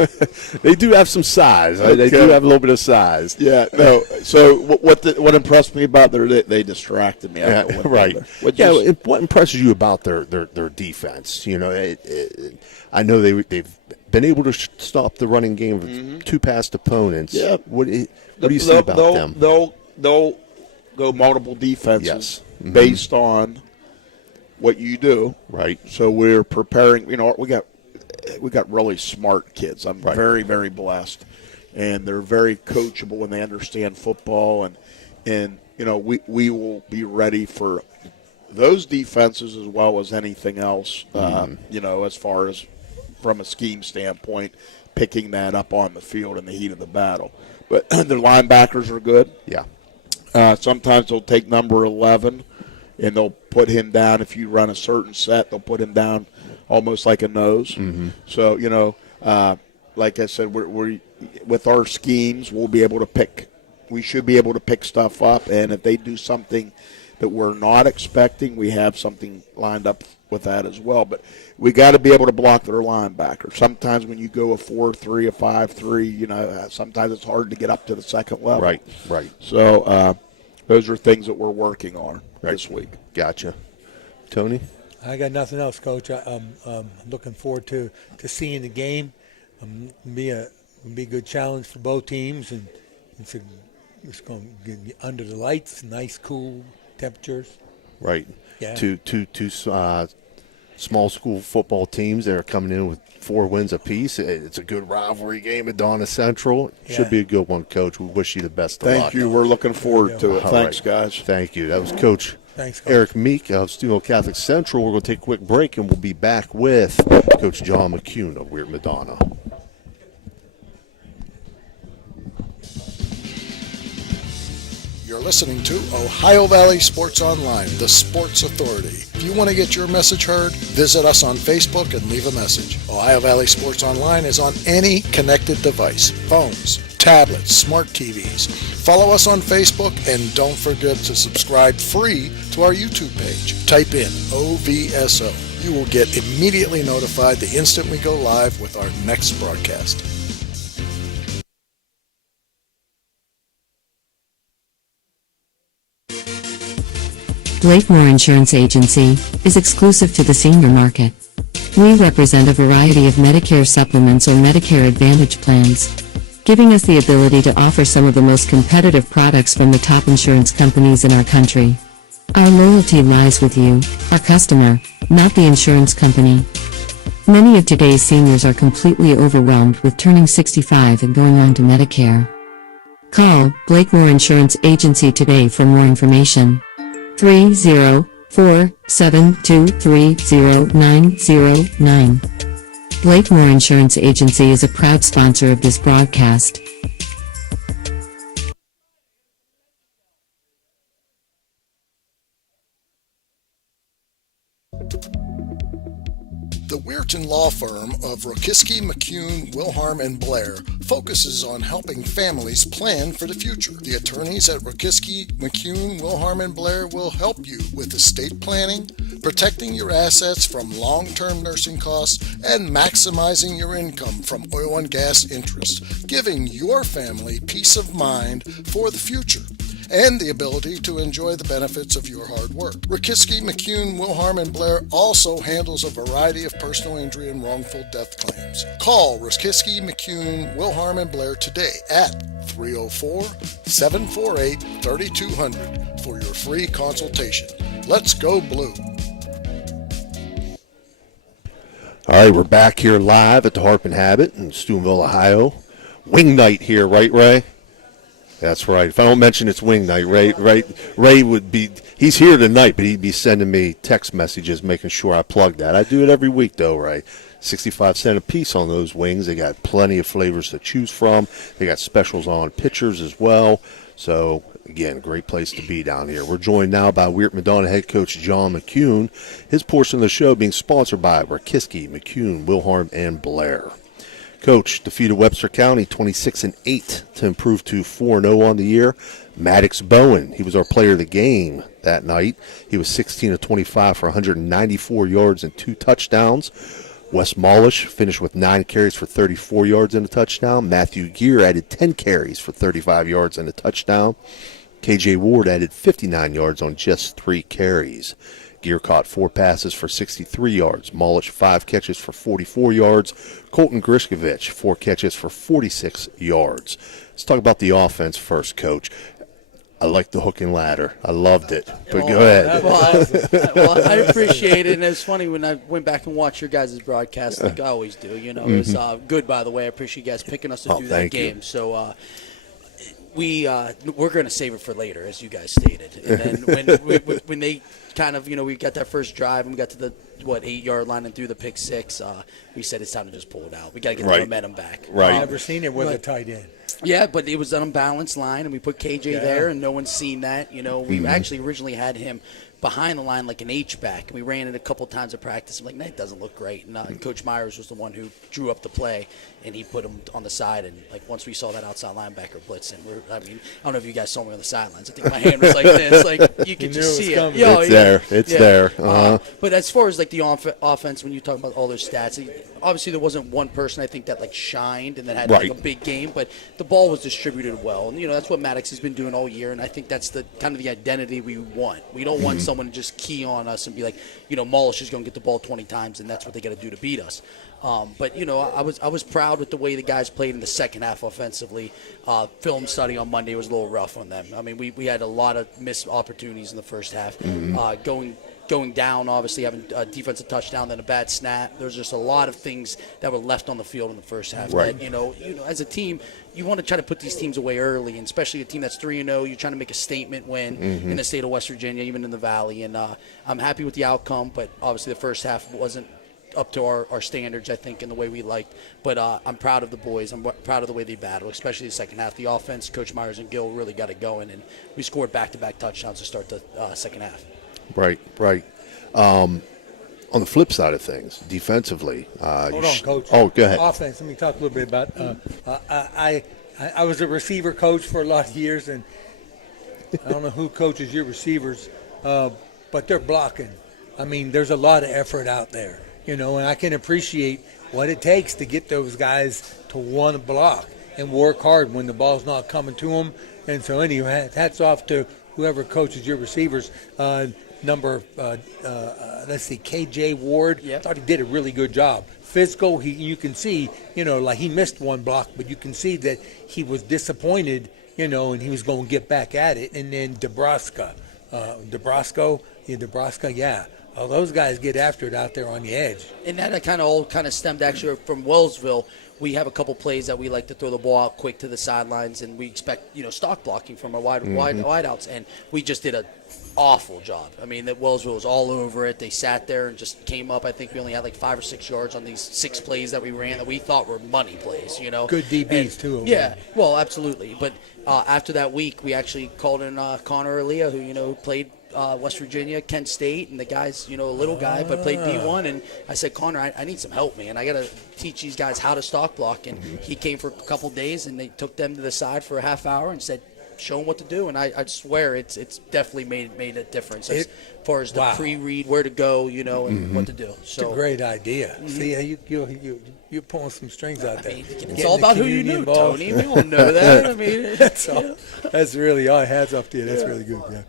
They do have some size. Okay. They do have a little bit of size. Yeah, no. So what impressed me about they distracted me. Right. What impresses you about their defense? I know they've been able to stop the running game of 2 past opponents. Yeah. What do you see about them? They'll go multiple defenses based on what you do. Right. So we're preparing. We got really smart kids. I'm very, very blessed, and they're very coachable and they understand football. And we will be ready for those defenses as well as anything else. As far as from a scheme standpoint, picking that up on the field in the heat of the battle. But the linebackers are good. Yeah. Sometimes they'll take number 11 and they'll put him down. If you run a certain set, they'll put him down almost like a nose. So, like I said, we're with our schemes, we'll be able to pick. We should be able to pick stuff up. And if they do something that we're not expecting, we have something lined up with that as well. But we got to be able to block their linebacker. Sometimes when you go a 4-3, a 5-3, sometimes it's hard to get up to the second level. Right. So those are things that we're working on this week. Gotcha. Tony? I got nothing else, Coach. I'm looking forward to seeing the game. Be a good challenge for both teams, and it's going to get under the lights, nice, cool temperatures. Right. Yeah. Two small school football teams that are coming in with 4 wins apiece. It's a good rivalry game at Donna Central. Should be a good one, Coach. We wish you the best of luck. Thank you. We're looking forward to it. All Thanks, right. guys. Thank you. That was Coach Thanks, Coach. Eric Meek of Steubenville Catholic Central. We're going to take a quick break, and we'll be back with Coach John McCune of Weird Madonna. You're listening to Ohio Valley Sports Online, the sports authority. If you want to get your message heard, visit us on Facebook and leave a message. Ohio Valley Sports Online is on any connected device, phones, tablets, smart TVs. Follow us on Facebook and don't forget to subscribe free to our YouTube page. Type in OVSO. You will get immediately notified the instant we go live with our next broadcast. Blakemore Insurance Agency is exclusive to the senior market. We represent a variety of Medicare supplements or Medicare Advantage plans, giving us the ability to offer some of the most competitive products from the top insurance companies in our country. Our loyalty lies with you, our customer, not the insurance company. Many of today's seniors are completely overwhelmed with turning 65 and going on to Medicare. Call Blakemore Insurance Agency today for more information. 304-723-0909. Blakemore Insurance Agency is a proud sponsor of this broadcast. The Weirton Law Firm of Rokiski, McCune, Wilharm, and Blair focuses on helping families plan for the future. The attorneys at Rokiski, McCune, Wilharm, and Blair will help you with estate planning, protecting your assets from long-term nursing costs, and maximizing your income from oil and gas interest, giving your family peace of mind for the future and the ability to enjoy the benefits of your hard work. Rokiski, McCune, Wilharm, and Blair also handles a variety of personal injury and wrongful death claims. Call Rokiski, McCune, Wilharm, and Blair today at 304-748-3200 for your free consultation. Let's go Blue. All right, we're back here live at the Harp and Habit in Steubenville, Ohio. Wing night here, right, Ray? That's right. If I don't mention it's wing night, Ray would be, he's here tonight, but he'd be sending me text messages making sure I plug that. I do it every week, though, Ray. 65 cents a piece on those wings. They got plenty of flavors to choose from. They got specials on pitchers as well. So, again, great place to be down here. We're joined now by Weird Madonna head coach John McCune. His portion of the show being sponsored by Rokiski, McCune, Wilharm, and Blair. Coach defeated Webster County 26-8 to improve to 4-0 on the year. Maddox Bowen, he was our player of the game that night. He was 16 of 25 for 194 yards and 2 touchdowns. Wes Molish finished with 9 carries for 34 yards and a touchdown. Matthew Gear added 10 carries for 35 yards and a touchdown. KJ Ward added 59 yards on just 3 carries. Gear caught 4 passes for 63 yards. Molish 5 catches for 44 yards. Colton Grishkovich 4 catches for 46 yards. Let's talk about the offense first, Coach. I like the hook and ladder. I loved it. But go ahead. Well, I appreciate it. And it's funny when I went back and watched your guys' broadcast, like I always do. You know, it was good, by the way. I appreciate you guys picking us to do that game. You. So we're going to save it for later, as you guys stated. And then when they kind of, we got that first drive and we got to the 8-yard line and threw the pick 6, we said it's time to just pull it out. We got to get the momentum back. Right. I've never seen it with a tight end. Yeah, but it was an unbalanced line, and we put KJ there, and no one's seen that. We actually originally had him behind the line like an H-back, and we ran it a couple times at practice. I'm like, that doesn't look great. And Coach Myers was the one who drew up the play, and he put him on the side. And once we saw that outside linebacker blitzing, I don't know if you guys saw me on the sidelines. I think my hand was like this, like you could just see it. It's there. But as far as the offense, when you talk about all those stats, obviously there wasn't one person I think that shined and that had a big game, but the ball was distributed well, and that's what Maddox has been doing all year, and I think that's the kind of the identity we want. We don't want someone to just key on us and be like, Molish is going to get the ball 20 times, and that's what they got to do to beat us. But I was proud with the way the guys played in the second half offensively. Film study on Monday was a little rough on them. I mean, we had a lot of missed opportunities in the first half. Going going down, obviously having a defensive touchdown, then a bad snap. There's just a lot of things that were left on the field in the first half. Right. That, you know, as a team, you want to try to put these teams away early, and especially a team that's 3-0. You're trying to make a statement win in the state of West Virginia, even in the Valley. And I'm happy with the outcome, but obviously the first half wasn't up to our standards, I think, in the way we liked. But I'm proud of the boys. I'm proud of the way they battled, especially the second half. The offense, Coach Myers and Gill really got it going, and we scored back-to-back touchdowns to start the second half. Right. On the flip side of things, defensively. Hold on, Coach. Oh, go ahead. Offense, let me talk a little bit about I was a receiver coach for a lot of years, and I don't know who coaches your receivers, but they're blocking. I mean, there's a lot of effort out there, you know, and I can appreciate what it takes to get those guys to want to block and work hard when the ball's not coming to them. And so anyway, hats off to whoever coaches your receivers. Let's see, KJ Ward. Yep. Thought he did a really good job. Physical, you can see, you know, like he missed one block, but you can see that he was disappointed, you know, and he was going to get back at it. And then Nebraska, yeah. Oh, those guys get after it out there on the edge. And that kind of stemmed actually from Wellsville. We have a couple plays that we like to throw the ball out quick to the sidelines, and we expect, you know, stock blocking from our wideouts, and we just did an awful job. I mean, that Wellsville was all over it. They sat there and just came up. I think we only had like 5 or 6 yards on these 6 plays that we ran that we thought were money plays, you know. Good DBs, too. Yeah, well, absolutely. But after that week, we actually called in Connor Elia, who, you know, played West Virginia, Kent State, and the guy's, you know, a little guy, but played D1. And I said, Connor, I need some help, man. I got to teach these guys how to stock block. And he came for a couple days, and they took them to the side for a half hour and said, show them what to do. And I swear it's definitely made a difference as far as the pre-read, where to go, you know, and what to do. So it's a great idea. See, you're pulling some strings out there. It's all about who you know, Tony. We all know that. I mean, that's really all. Hats off to you. That's really good. Yeah.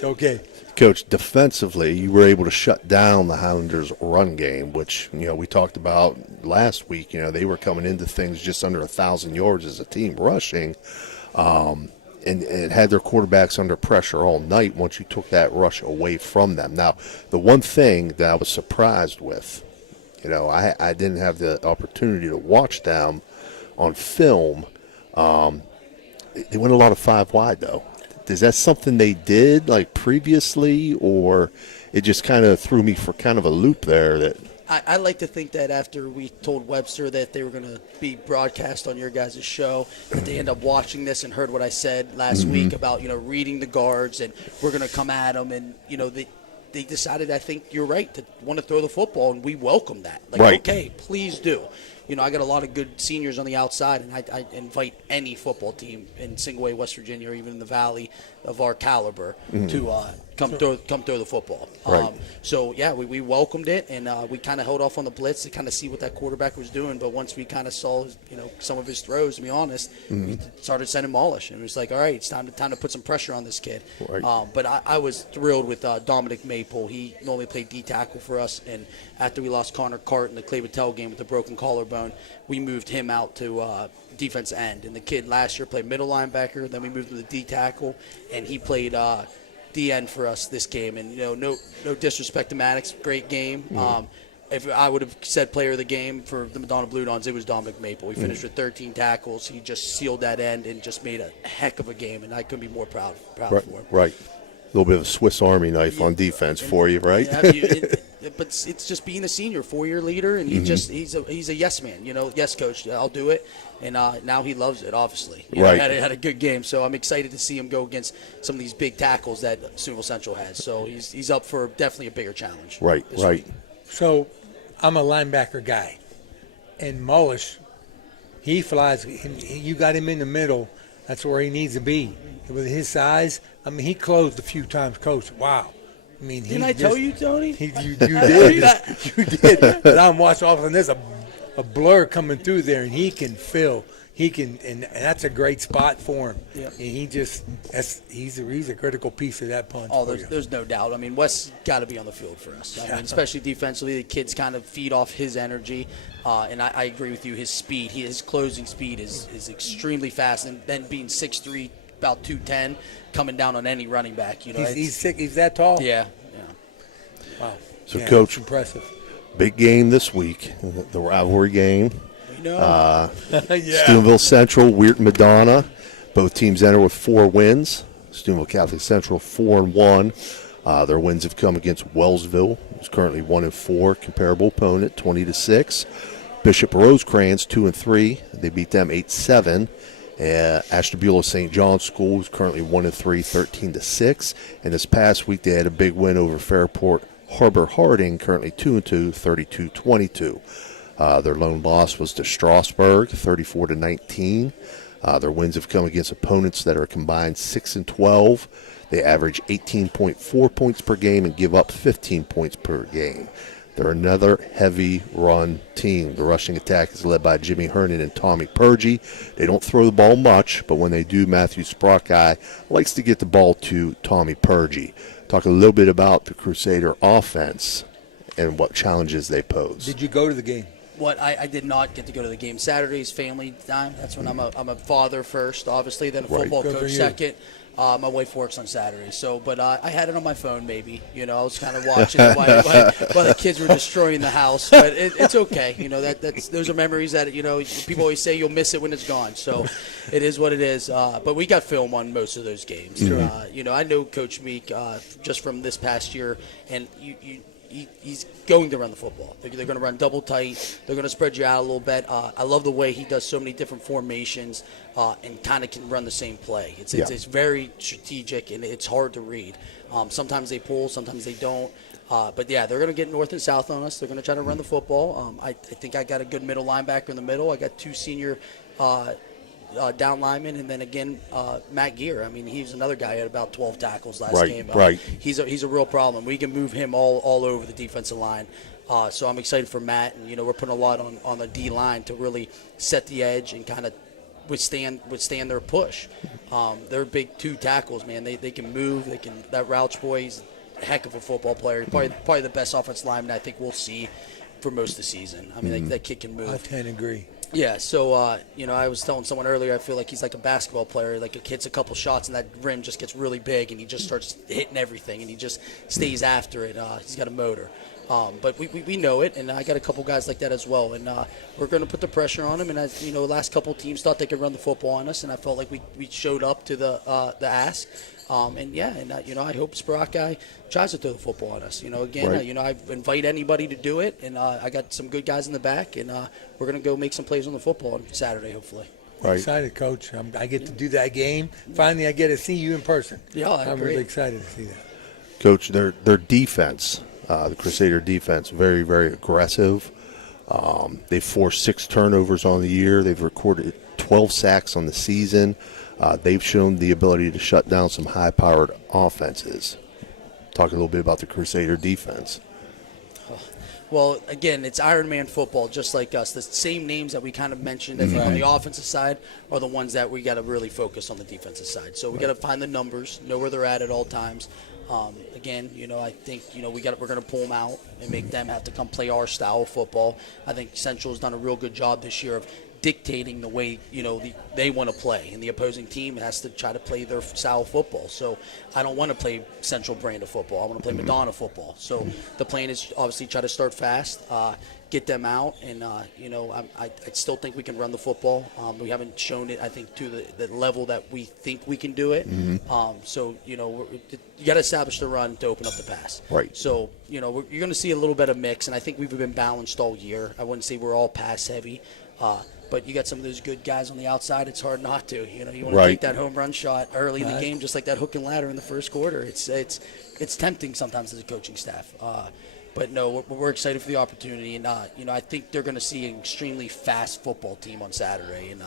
Okay. Coach, defensively, you were able to shut down the Highlanders' run game, which, you know, we talked about last week. You know, they were coming into things just under 1,000 yards as a team rushing, and it had their quarterbacks under pressure all night once you took that rush away from them. Now, the one thing that I was surprised with, you know, I didn't have the opportunity to watch them on film. They went a lot of 5 wide, though. Is that something they did like previously, or it just kind of threw me for kind of a loop there? That I like to think that after we told Webster that they were going to be broadcast on your guys' show, that they end up watching this and heard what I said last week about, you know, reading the guards and we're going to come at them, and, you know, they decided, I think you're right, to want to throw the football, and we welcome that. Like, okay, please do. You know, I got a lot of good seniors on the outside, and I invite any football team in Singaway, West Virginia, or even in the Valley of our caliber to come throw the football. Right. So, yeah, we welcomed it, and we kind of held off on the blitz to kind of see what that quarterback was doing. But once we kind of saw, you know, some of his throws, to be honest, we started sending Molish. And it was like, all right, it's time to put some pressure on this kid. Right. But I was thrilled with Dominic Maple. He normally played D-tackle for us, and after we lost Connor Cart in the Clay Battelle game with the broken collarbone, we moved him out to defense end. And the kid last year played middle linebacker. Then we moved him to D-tackle, and he played D-end for us this game. And, you know, no disrespect to Maddox, great game. If I would have said player of the game for the Madonna Blue Dons, it was Dominic Maple. He finished with 13 tackles. He just sealed that end and just made a heck of a game, and I couldn't be more proud for him. Right. A little bit of a Swiss Army knife on defense for you, right? Yeah, but it's just being a senior, 4-year leader, and he's a yes man. You know, yes, coach, I'll do it. And now he loves it, obviously. You know, had a good game, so I'm excited to see him go against some of these big tackles that Steubenville Central has. So he's up for definitely a bigger challenge. Right. Week. So I'm a linebacker guy, and Mullish, he flies. You got him in the middle. That's where he needs to be. With his size, I mean, he closed a few times, Coach. Wow. I mean, didn't I tell you, Tony? You did. You did. But I'm watching off, and there's a blur coming through there, and he can fill. He can, and that's a great spot for him. Yeah. And he's a critical piece of that punch. Oh, there's no doubt. I mean, Wes got to be on the field for us. I mean, especially defensively, the kids kind of feed off his energy, and I agree with you. His speed, his closing speed is extremely fast, and then being 6'3", about 210, coming down on any running back. You know, he's sick. He's that tall. Yeah. Wow. So, Yeah, Coach, that's impressive. big game this week, the rivalry game. Yeah. Steubenville Central, Weirton Madonna. Both teams enter with 4 wins. Steubenville Catholic Central 4-1. Their wins have come against Wellsville, who's currently 1-4, comparable opponent, 20-6. Bishop Rosecrans 2-3. They beat them 8-7. Ashtabula St. John's School, who's currently 1-3, 13-6. And this past week they had a big win over Fairport Harbor Harding, currently 2-2, 32-22. Their lone loss was to Strasburg, 34-19. Their wins have come against opponents that are combined 6-12. They average 18.4 points per game and give up 15 points per game. They're another heavy run team. The rushing attack is led by Jimmy Hernan and Tommy Purgie. They don't throw the ball much, but when they do, Matthew Sprockeye likes to get the ball to Tommy Purgie. Talk a little bit about the Crusader offense and what challenges they pose. Did you go to the game? I did not get to go to the game. Saturday's family time. That's when I'm a father first, obviously, then a football Good for coach you. second. My wife works on Saturdays, but I had it on my phone. Maybe I was kind of watching it while the kids were destroying the house. But it's okay. Those are memories that people always say you'll miss it when it's gone. So it is what it is. But we got film on most of those games. Mm-hmm. I know Coach Meek just from this past year, and he's going to run the football. They're going to run double tight. They're going to spread you out a little bit. I love the way he does so many different formations and kind of can run the same play. It's very strategic, and it's hard to read. Sometimes they pull, sometimes they don't. But, yeah, they're going to get north and south on us. They're going to try to run the football. I think I got a good middle linebacker in the middle. I got 2 senior down linemen, and then again Matt Gear. I mean, he's another guy who had about 12 tackles last game. Right. He's a real problem. We can move him all over the defensive line. So I'm excited for Matt, and we're putting a lot on the D line to really set the edge and kind of withstand their push. They're big 2 tackles, man. They can move. That Rouch boy, he's a heck of a football player. Probably the best offensive lineman I think we'll see for most of the season. I mean, that kid can move. I tend to agree. Yeah, so, I was telling someone earlier, I feel like he's like a basketball player. Like, hits a couple shots, and that rim just gets really big, and he just starts hitting everything, and he just stays after it. He's got a motor. But we know it, and I got a couple guys like that as well. And we're going to put the pressure on him. And, the last couple of teams thought they could run the football on us, and I felt like we showed up to the ask. I hope Sprockeye tries to throw the football on us. I invite anybody to do it, and I got some good guys in the back, and we're going to go make some plays on the football on Saturday, hopefully. Right. Excited, Coach. I get to do that game. Finally, I get to see you in person. Yeah, I'm really excited to see that. Coach, their defense, the Crusader defense, very, very aggressive. They've forced 6 turnovers on the year. They've recorded 12 sacks on the season. They've shown the ability to shut down some high-powered offenses. Talk a little bit about the Crusader defense. Well, again, it's Iron Man football, just like us. The same names that we kind of mentioned, I think, on the offensive side are the ones that we got to really focus on the defensive side. So we got to find the numbers, know where they're at all times. Again, I think we're going to pull them out and make them have to come play our style of football. I think Central's done a real good job this year of dictating the way they want to play, and the opposing team has to try to play their style of football. So I don't want to play Central brand of football. I want to play Madonna football. So the plan is obviously try to start fast, get them out, and I still think we can run the football. We haven't shown it, I think, to the level that we think we can do it. So you got to establish the run to open up the pass. Right. So you're going to see a little bit of mix, and I think we've been balanced all year. I wouldn't say we're all pass heavy. But you got some of those good guys on the outside. It's hard not to. You want to take that home run shot early in the game, just like that hook and ladder in the first quarter. It's tempting sometimes as a coaching staff. But no, we're excited for the opportunity, and I think they're going to see an extremely fast football team on Saturday, and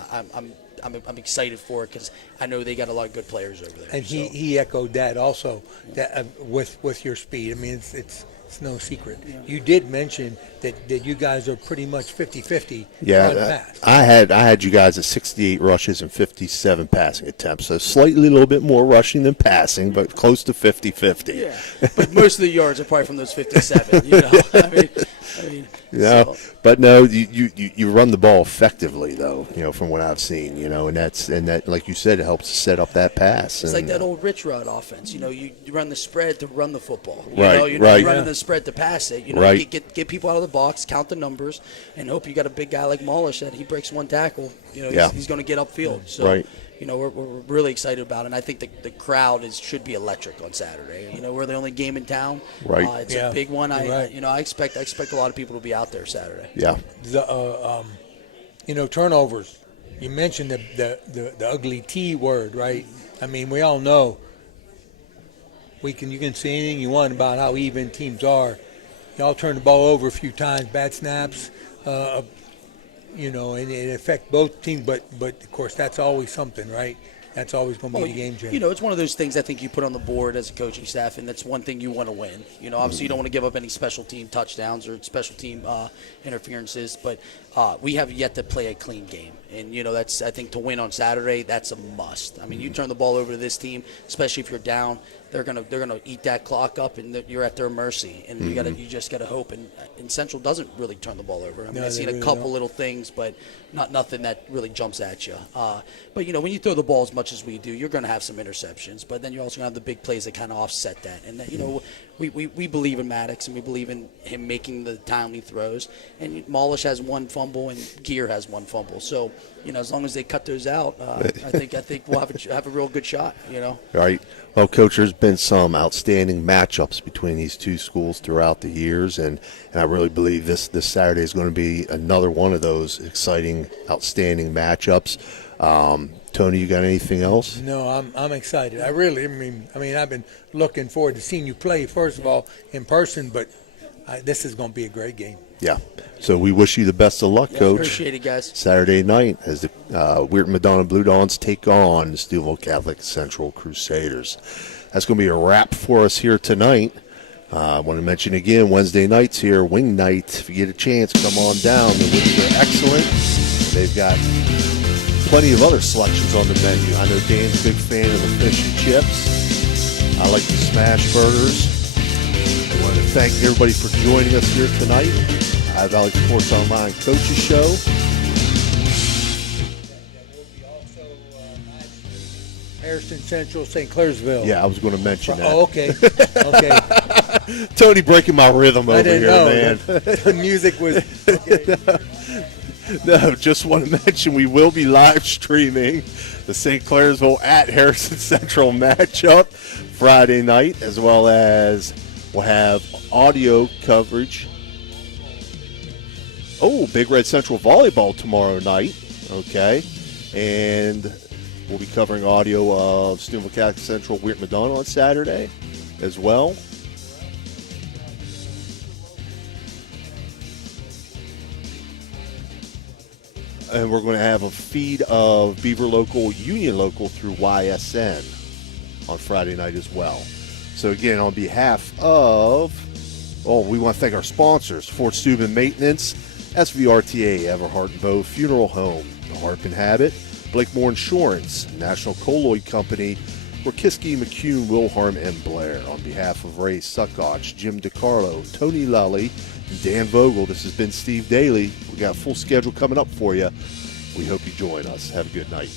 I'm excited for it because I know they got a lot of good players over there. And he echoed that also, that with your speed. I mean, it's no secret. Yeah. You did mention that you guys are pretty much 50-50 run pass. I had you guys at 68 rushes and 57 passing attempts, so slightly a little bit more rushing than passing, but close to 50-50. Yeah, but most of the yards are probably from those 57. I mean, I mean, but no, you run the ball effectively though. From what I've seen, and that like you said, it helps to set up that pass. It's like that old Rich Rod offense. You run the spread to run the football. Right. You're right. running the spread to pass it. Right. Get people out of the box, count the numbers, and hope you got a big guy like Molish that he breaks one tackle. He's going to get upfield. So, right. We're really excited about it. And I think the crowd should be electric on Saturday. We're the only game in town. Right. It's a big one. I expect a lot of people to be out there Saturday. Yeah. Turnovers. You mentioned the ugly T word, right? I mean, we all know. You can say anything you want about how even teams are. Y'all turn the ball over a few times, bad snaps. And it affects both teams, but of course that's always something, right? That's always going to be the game changer. It's one of those things I think you put on the board as a coaching staff, and that's one thing you want to win. Obviously you don't want to give up any special team touchdowns or special team interferences, but we have yet to play a clean game. And, that's, I think, to win on Saturday, that's a must. I mean, you turn the ball over to this team, especially if you're down, they're gonna eat that clock up, and you're at their mercy. And you just gotta hope. And Central doesn't really turn the ball over. I mean, I've seen a couple little things, but nothing that really jumps at you. But when you throw the ball as much as we do, you're gonna have some interceptions. But then you're also gonna have the big plays that kind of offset that. And we believe in Maddox, and we believe in him making the timely throws. And Molish has one fumble, and Gear has one fumble. So as long as they cut those out, I think we'll have a real good shot. Right. Well, Coach, there's been some outstanding matchups between these two schools throughout the years, and I really believe this Saturday is going to be another one of those exciting, outstanding matchups. Tony, you got anything else? No, I'm excited. I mean, I've been looking forward to seeing you play, first of all, in person, but this is going to be a great game. Yeah. So we wish you the best of luck, Coach. Appreciate it, guys. Saturday night as the Weirton Madonna Blue Dawns take on the Steubenville Catholic Central Crusaders. That's going to be a wrap for us here tonight. I want to mention again, Wednesday nights here, wing night. If you get a chance, come on down. The wings are excellent. They've got plenty of other selections on the menu. I know Dan's a big fan of the fish and chips. I like the smash burgers. I want to thank everybody for joining us here tonight. Valley Sports Online Coaches Show. Harrison Central, St. Clairsville. Yeah, I was going to mention that. Oh, okay. Okay. Tony breaking my rhythm over here, man. The music was okay. No, just want to mention we will be live streaming the St. Clairsville at Harrison Central matchup Friday night, as well as we'll have audio coverage. Oh, Big Red Central volleyball tomorrow night. Okay. And we'll be covering audio of Steubenville Catholic Central Weirton Madonna on Saturday as well. And we're going to have a feed of Beaver Local, Union Local through YSN on Friday night as well. So again, on behalf of, we want to thank our sponsors, Fort Steuben Maintenance, SVRTA, Everhart and Bow Funeral Home, The Harpin Habit, Blakemore Insurance, National Colloid Company, Rokiski, McCune, Wilharm, and Blair. On behalf of Ray Saccoccia, Jim DiCarlo, Tony Lully, and Dan Vogel, this has been Steve Daly. We got a full schedule coming up for you. We hope you join us. Have a good night.